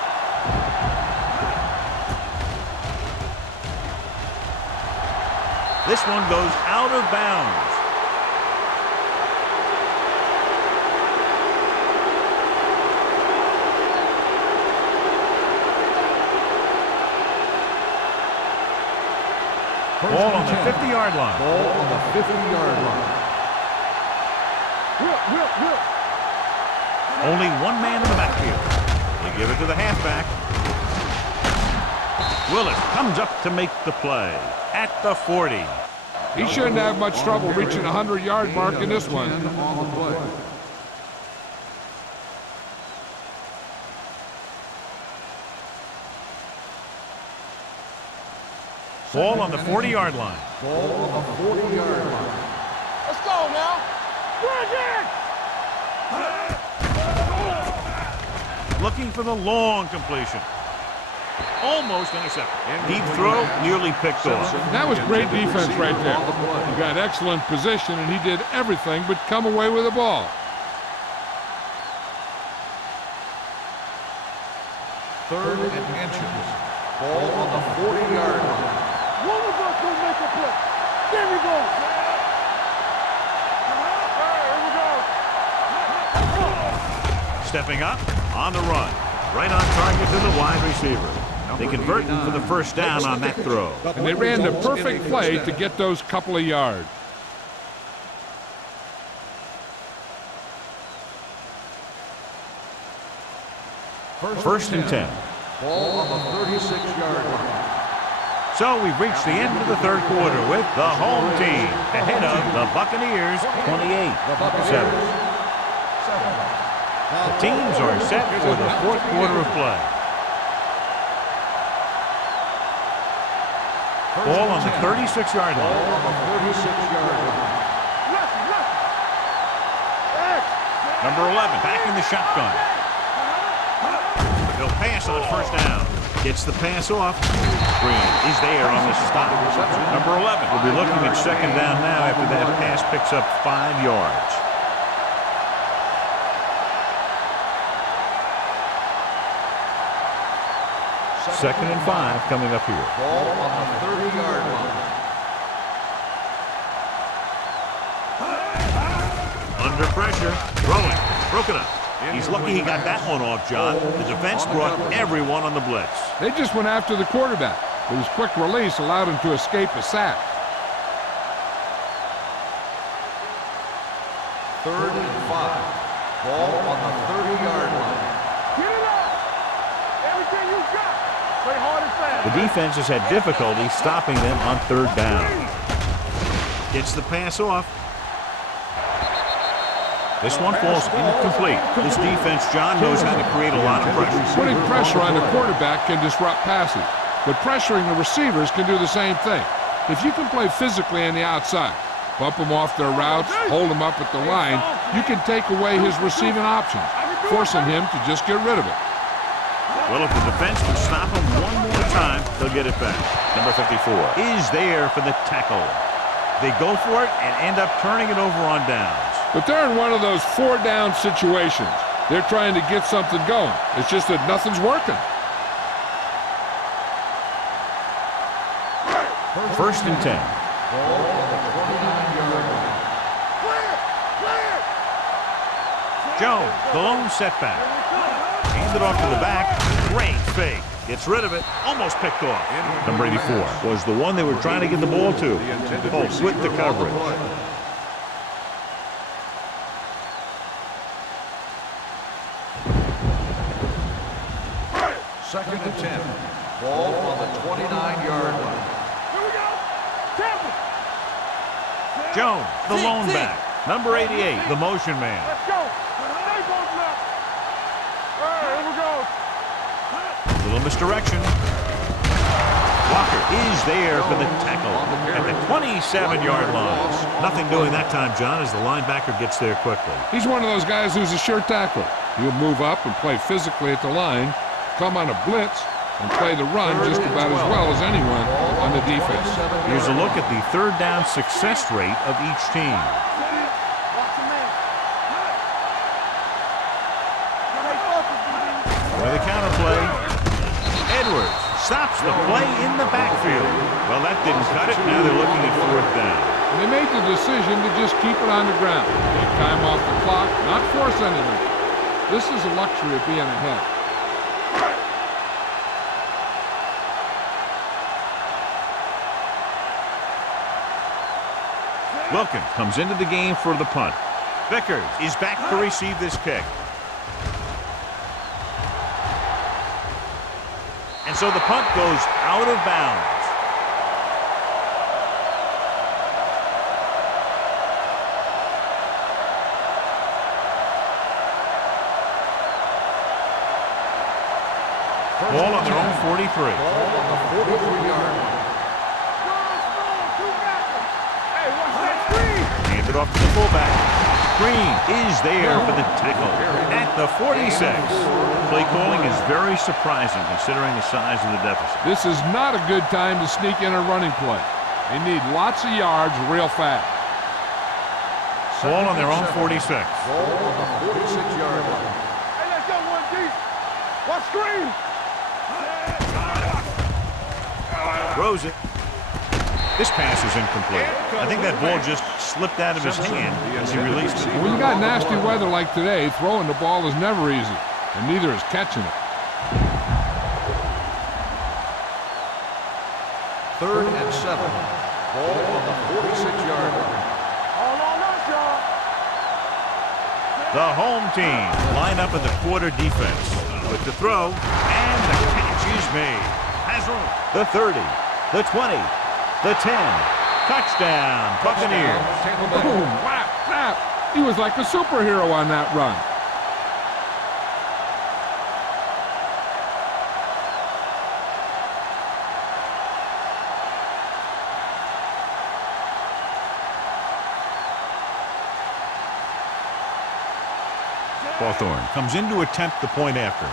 This one goes out of bounds. Ball on the 50-yard line. Ball on the 50-yard line. Only one man in the backfield. They give it to the halfback. Willis comes up to make the play at the 40. He shouldn't have much trouble reaching the 100-yard mark in this one. On the play. Ball on the 40-yard line. Ball on the 40-yard line. Let's go now. Looking for the long completion. Almost intercepted. Deep throw, nearly picked off. That was great defense right there. He got excellent position, and he did everything but come away with the ball. Third and inches. Ball on the 40-yard line. One of us will make a play. There we go. Stepping up, on the run. Right on target to the wide receiver. They convert for the first down on that throw. And they ran the perfect play to get those couple of yards. First and 10. Ball on the 36-yard line. So we've reached the end of the third quarter with the home team ahead of the Buccaneers 28-7. The teams are set for the fourth quarter of play. Ball on the 36-yard Ball line. on the 36-yard line. Number 11 back in the shotgun. He'll pass on first down. Gets the pass off. Green is there on the stop. Number 11 will be looking at second down now after that pass picks up 5 yards. Second and 5 coming up here. Ball on the 30-yard line. Under pressure, throwing, broken up. He's lucky he got that one off, John. The defense brought everyone on the blitz. They just went after the quarterback, but his quick release allowed him to escape a sack. Third and 5. Ball on the 30-yard line. Get it up. Everything you got. Play hard and fast. The defense has had difficulty stopping them on third down. Gets the pass off. This one falls incomplete. This defense, John, knows how to create a lot of pressure. Putting pressure on the quarterback can disrupt passing, but pressuring the receivers can do the same thing. If you can play physically on the outside, bump them off their routes, hold them up at the line, you can take away his receiving options, forcing him to just get rid of it. Well, if the defense can stop him one more time, they'll get it back. Number 54 is there for the tackle. They go for it and end up turning it over on downs. But they're in one of those 4-down situations. They're trying to get something going. It's just that nothing's working. First and 10. Ball on the 29-yard line. Jones, the lone setback. Handed off to the back. Great fake. Gets rid of it. Almost picked off. Number 84 was the one they were trying to get the ball to. Folks with the coverage. Second and 10. Ball on the 29-yard line. Here we go. Tampa. Jones, the lone back. Number 88, the motion man. Let's go. Stay both left. All right, here we go. Little misdirection. Walker is there for the tackle at the 27-yard line. Nothing doing that time, John, as the linebacker gets there quickly. He's one of those guys who's a sure tackler. He'll move up and play physically at the line, come on a blitz, and play the run just about as well as anyone on the defense. Here's a look at the third down success rate of each team. With a counterplay, Edwards stops the play in the backfield. Well, that didn't cut it. Now they're looking at fourth down. And they made the decision to just keep it on the ground. Take time off the clock, not force anything. This is a luxury of being ahead. Wilkins comes into the game for the punt. Vickers is back to receive this kick. And so the punt goes out of bounds. Ball on their own 43. Ball on the 43-yard line. Hey, watch that screen. Hand it off to the fullback. Green is there for the tackle at the 46. Play calling is very surprising considering the size of the deficit. This is not a good time to sneak in a running play. They need lots of yards real fast. Ball on their own 46. Ball on the 46-yard line. Hey, let's go one deep. Watch screen. Throws it. This pass is incomplete. I think that ball just slipped out of his hand as he released it. When you got nasty weather like today, throwing the ball is never easy, and neither is catching it. Third and 7. Ball on the 46-yard line. All on us, y'all. The home team line up in the quarter defense with the throw, and the catch is made. Has room. The 30, the 20, the 10. Touchdown, Buccaneers. Boom, whap, snap. He was like a superhero on that run. Hawthorne comes in to attempt the point after.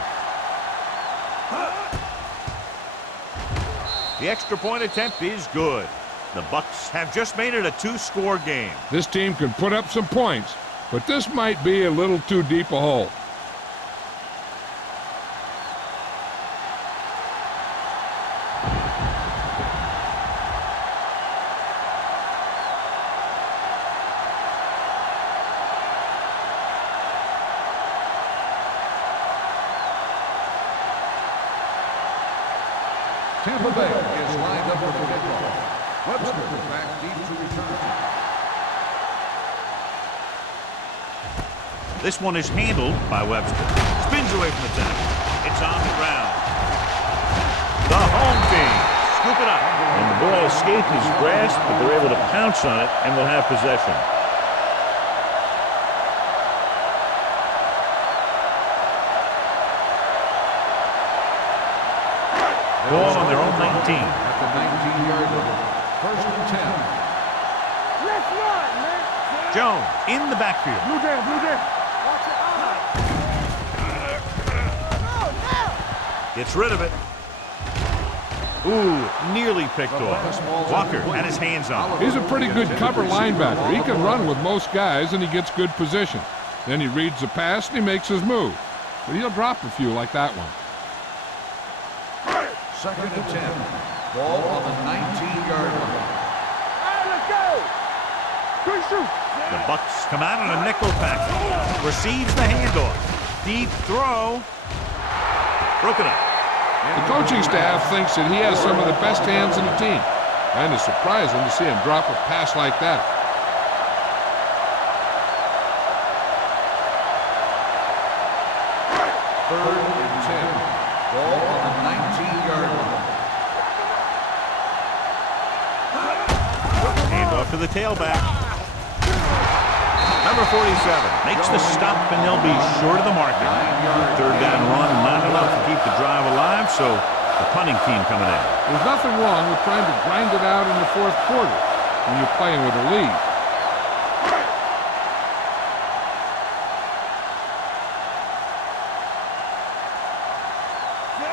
The extra point attempt is good. The Bucs have just made it a two-score game. This team can put up some points, but this might be a little too deep a hole. Tampa Bay is lined up for the kickoff. Webster back deep to return. This one is handled by Webster. Spins away from the tackle. It's on the ground. The home team scoop it up. And the ball escaped his grasp, but they're able to pounce on it and will have possession. Ball on their own 19. At the 19-yard line. First and 10. Let's run, man. Jones in the backfield. Blue down, blue down. Watch it. Gets rid of it. Ooh, nearly picked off. Walker had his hands on it. He's a pretty good cover linebacker. He can run with most guys, and he gets good position. Then he reads the pass, and he makes his move. But he'll drop a few like that one. Second and 10. Ball on the 19-yard line. All right, let's go. Good shoot. The Bucs come out in a nickel package. Receives the handoff. Deep throw. Broken up. The coaching staff thinks that he has some of the best hands in the team. Kind of surprising to see him drop a pass like that. Third and 10. Ball on the off to the tailback. Number 47 makes the stop, and they'll be short of the marker. Third down run, not enough to keep the drive alive, so the punting team coming in. There's nothing wrong with trying to grind it out in the fourth quarter when you're playing with a lead.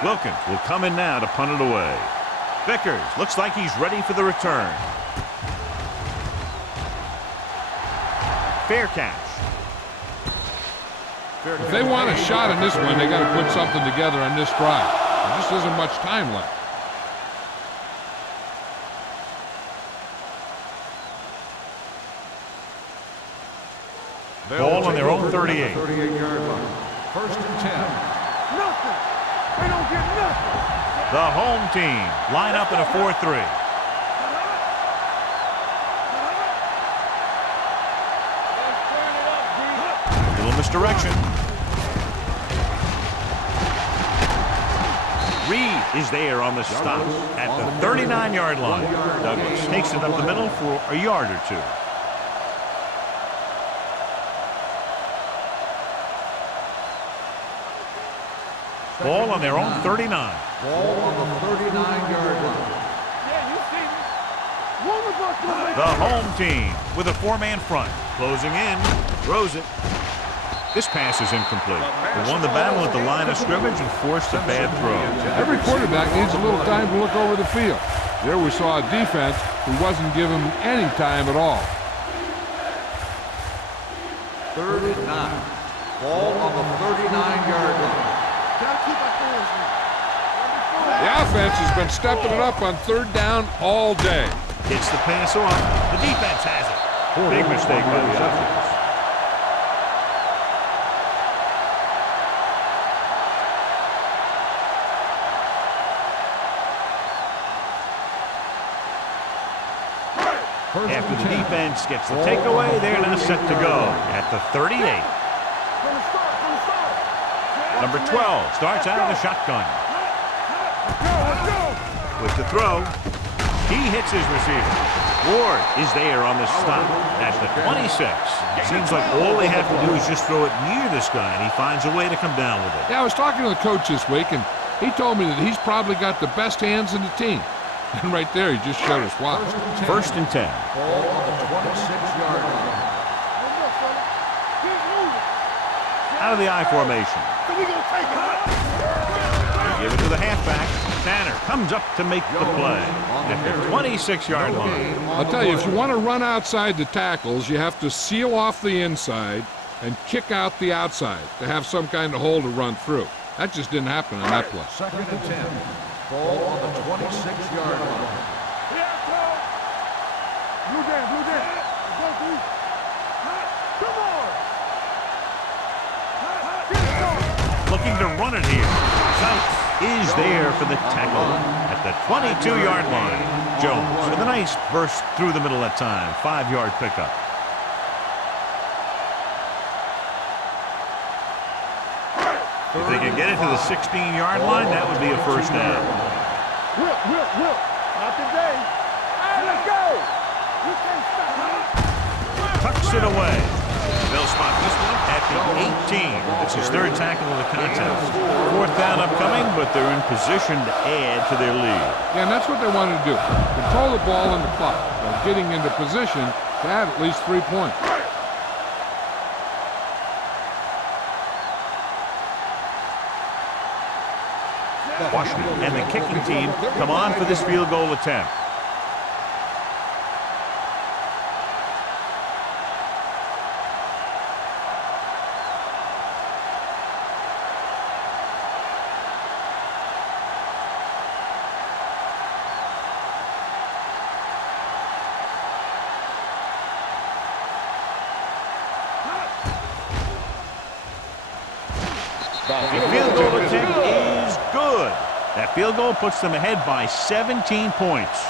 Wilkins will come in now to punt it away. Vickers looks like he's ready for the return. Fair catch. If they want a shot in this one, they got to put something together on this drive. There just isn't much time left. Ball on their own 38. 38-yard line. First and 10. Nothing. They don't get nothing. The home team line up in a 4-3. Little misdirection. Reed is there on the stop at the 39-yard line. Douglas takes it up the middle for a yard or two. Ball on their own 39. Ball on the 39-yard line. Yeah, you see me. One of us will make The home team with a four-man front. Closing in. Throws it. This pass is incomplete. They won the battle at the line of scrimmage and forced a bad throw. Every quarterback needs a little time to look over the field. There we saw a defense who wasn't giving him any time at all. 39. Ball on the 39-yard line. Gotta keep our hands in. The offense has been stepping it up on third down all day. Hits the pass off. The defense has it. Big mistake by the offense. After the defense gets the takeaway, they're now set to go at the 38. From the start. Number 12 starts out of the shotgun. Let's go. With the throw, he hits his receiver. Ward is there on the stop at the 26. Seems like all they have to do is just throw it near this guy, and he finds a way to come down with it. Yeah, I was talking to the coach this week, and he told me that he's probably got the best hands in the team. And right there, he just showed us why. First and 10. Ball on the 26-yard line. Keep moving. Out of the I formation. So we gonna take it. Give it to the halfback. Tanner comes up to make the play at the 26-yard line. I'll tell you, if you want to run outside the tackles, you have to seal off the inside and kick out the outside to have some kind of hole to run through. That just didn't happen on that play. Second and 10. Ball on the 26-yard line. Blue down. Let's go, dude. Come on. Get it going. Looking to run it here. South is there for the tackle at the 22-yard line. Jones with a nice burst through the middle that time. 5-yard pickup. If they can get it to the 16-yard line, that would be a first down. Will. Not today. Hey, let's go. You can't stop. Tucks it away. They'll spot this one at the 18. It's his third tackle of the contest. Fourth down upcoming, but they're in position to add to their lead. Yeah, and that's what they wanted to do. Control the ball in the clock while getting into position to add at least 3 points. Washington and the kicking team come on for this field goal attempt. The field goal attempt is good. That field goal puts them ahead by 17 points.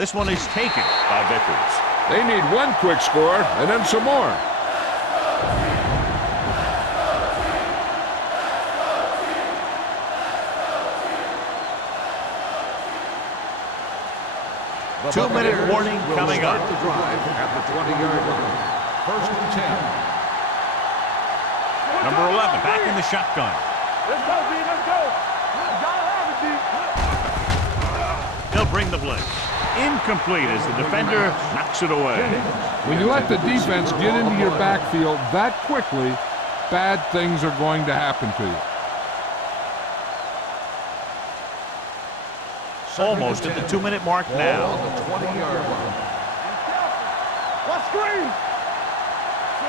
This one is taken by Vickers. They need one quick score and then some more. The 2-minute Buccaneers warning will coming start up. the drive at the 20-yard line. First and 10. Number 11 back in the shotgun. Let's go, D. Let's go. Gotta have it, D. They'll bring the blitz. Incomplete as the defender knocks it away. When you let the defense get into your backfield that quickly, bad things are going to happen to you. Almost at the 2-minute mark Ball now. on the 20-yard line. Let's screen.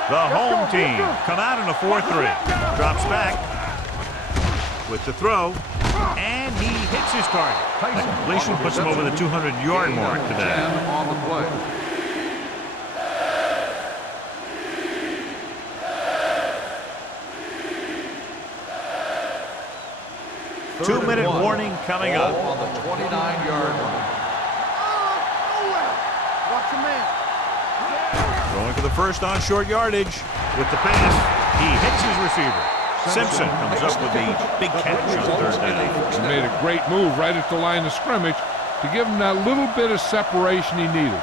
The home team come out in a 4-3. Drops back with the throw, and he hits his target. The completion puts him over the 200-yard mark today. 10 on the play. Two-minute warning coming Ball up. on the 29-yard line. Watch your man. Going for the first on short yardage with the pass. He hits his receiver. Simpson comes up with the big catch on third down. He made a great move right at the line of scrimmage to give him that little bit of separation he needed.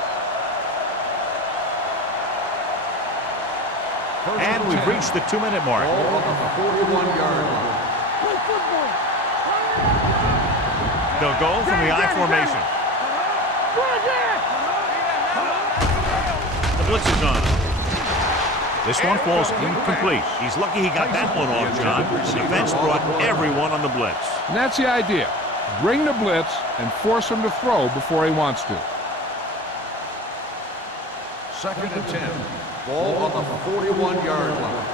And we've reached the 2-minute mark. Ball on the 41-yard line. Play football. They'll go from the I formation. The blitz is on. This one falls incomplete. He's lucky he got that one off, John. The defense brought everyone on the blitz. And that's the idea. Bring the blitz and force him to throw before he wants to. Second and 10. Ball on the 41-yard line.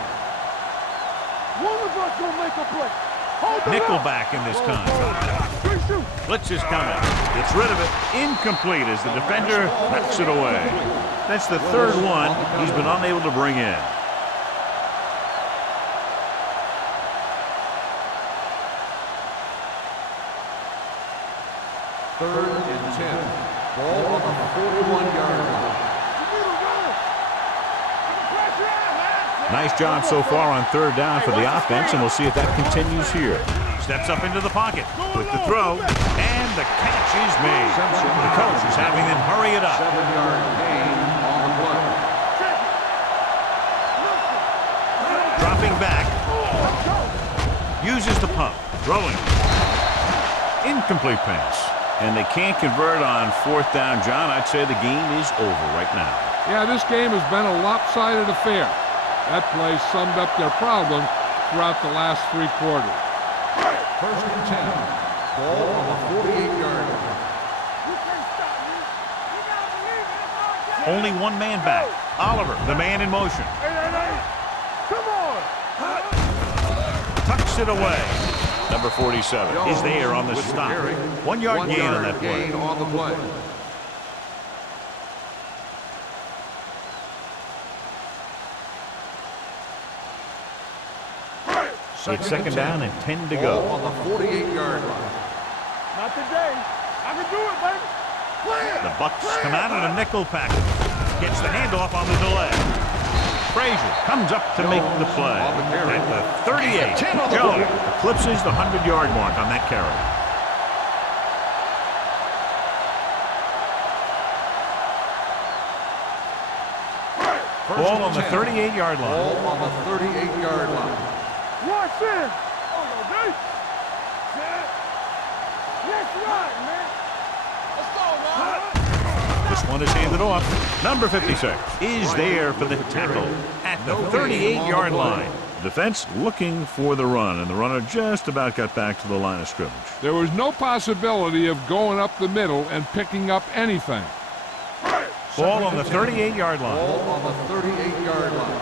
One of us gonna make a play. Hold the Nickelback in this time. Blitz is coming. Gets rid of it. Incomplete as the defender knocks it away. That's the third one he's been unable to bring in. Third and 10. Ball on the 41-yard line. Nice job so far on third down for the offense, and we'll see if that continues here. Steps up into the pocket with the throw, and the catch is made. The coach is having them hurry it up. 7-yard gain on the play. Dropping back. Uses the pump. Throwing. Incomplete pass. And they can't convert on fourth down, John. I'd say the game is over right now. Yeah, this game has been a lopsided affair. That play summed up their problem throughout the last three quarters. First and 10. Ball on the 48-yard line. Only one man back. Oliver, the man in motion. Come on. Tucks it away. Number 47 is there on the stop. 1 yard gain on that play. Gain on the play. It's second down and 10 to Ball go. on the 48-yard line. Not today. I can do it, baby. Play it. The Bucks come out in a nickel package. Gets the handoff on the delay. Frazier comes up to make the play. At the 38, Jones eclipses the 100-yard mark on that carry. Ball on the 38-yard line. Ball on the 38-yard line. Watch this. Oh, no, D. Let's ride, man. Let's go, man. This one is handed off. Number 56 is there for the tackle at the 38-yard line. Defense looking for the run, and the runner just about got back to the line of scrimmage. There was no possibility of going up the middle and picking up anything. Ball on the 38-yard line. Ball on the 38-yard line.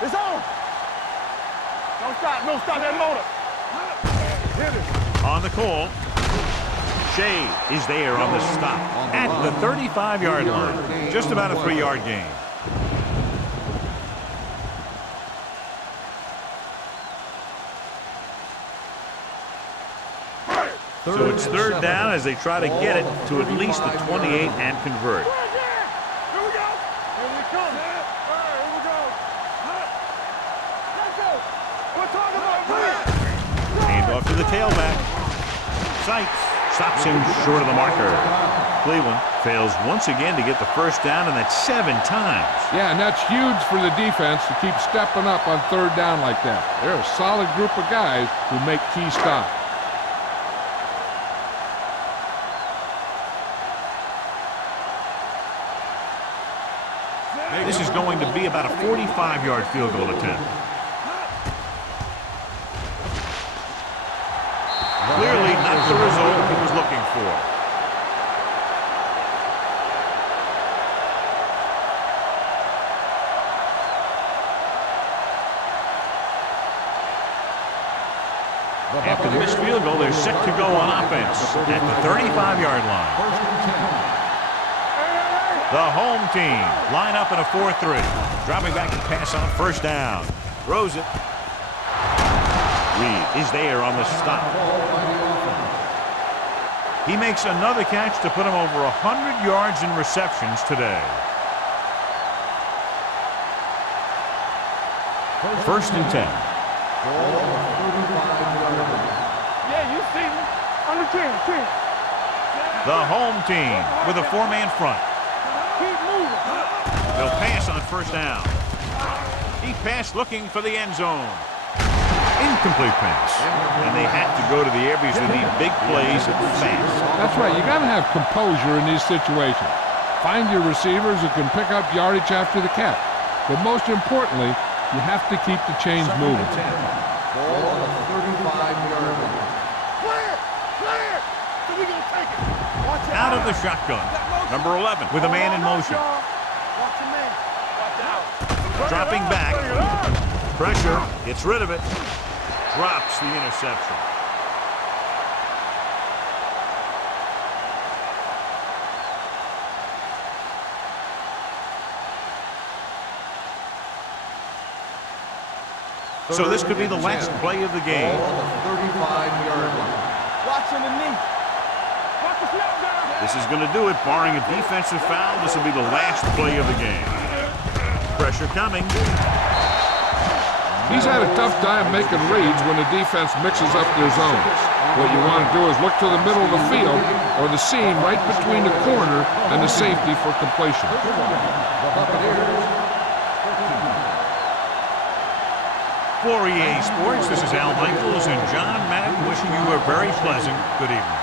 It's on. Don't stop that motor. Hit it. On the call, Shea is there on the stop at the 35-yard line. Just about a 3-yard gain. So it's third down as they try to get it to at least the 28 and convert. Here we go. Here we come. All right, here we go. Let's go. We're talking about Hand off to the tailback. Sykes stops him short of the marker. Cleveland fails once again to get the first down, and that's 7 times. Yeah, and that's huge for the defense to keep stepping up on third down like that. They're a solid group of guys who make key stops. This is going to be about a 45-yard field goal attempt. Clearly not the result he was looking for. After the missed field goal, they're set to go on offense at the 35-yard line. The home team line up in a 4-3. Dropping back to pass on first down. Throws it. Reed is there on the stop. He makes another catch to put him over 100 yards in receptions today. First and 10. Yeah, you see me. Under 10. The home team with a 4-man front. Keep moving. They'll pass on first down. He passed looking for the end zone. Incomplete pass. And they have to go to the air because they need big plays fast. That's right. You got to have composure in these situations. Find your receivers who can pick up yardage after the catch. But most importantly, you have to keep the chains moving. Ball on the 35-yard line. Clear. So we gonna take it. Watch it. Out of the shotgun. Number 11 with a man in motion. Watch your man. Watch out. Dropping back. Pressure. Gets rid of it. Drops the interception. So this could be the last play of the game. Ball on the 35-yard line. Watch underneath. Watch the snap down. This is going to do it. Barring a defensive foul, this will be the last play of the game. Pressure coming. He's had a tough time making reads when the defense mixes up their zones. What you want to do is look to the middle of the field or the seam right between the corner and the safety for completion. For EA Sports, this is Al Michaels and John Madden wishing you a very pleasant good evening.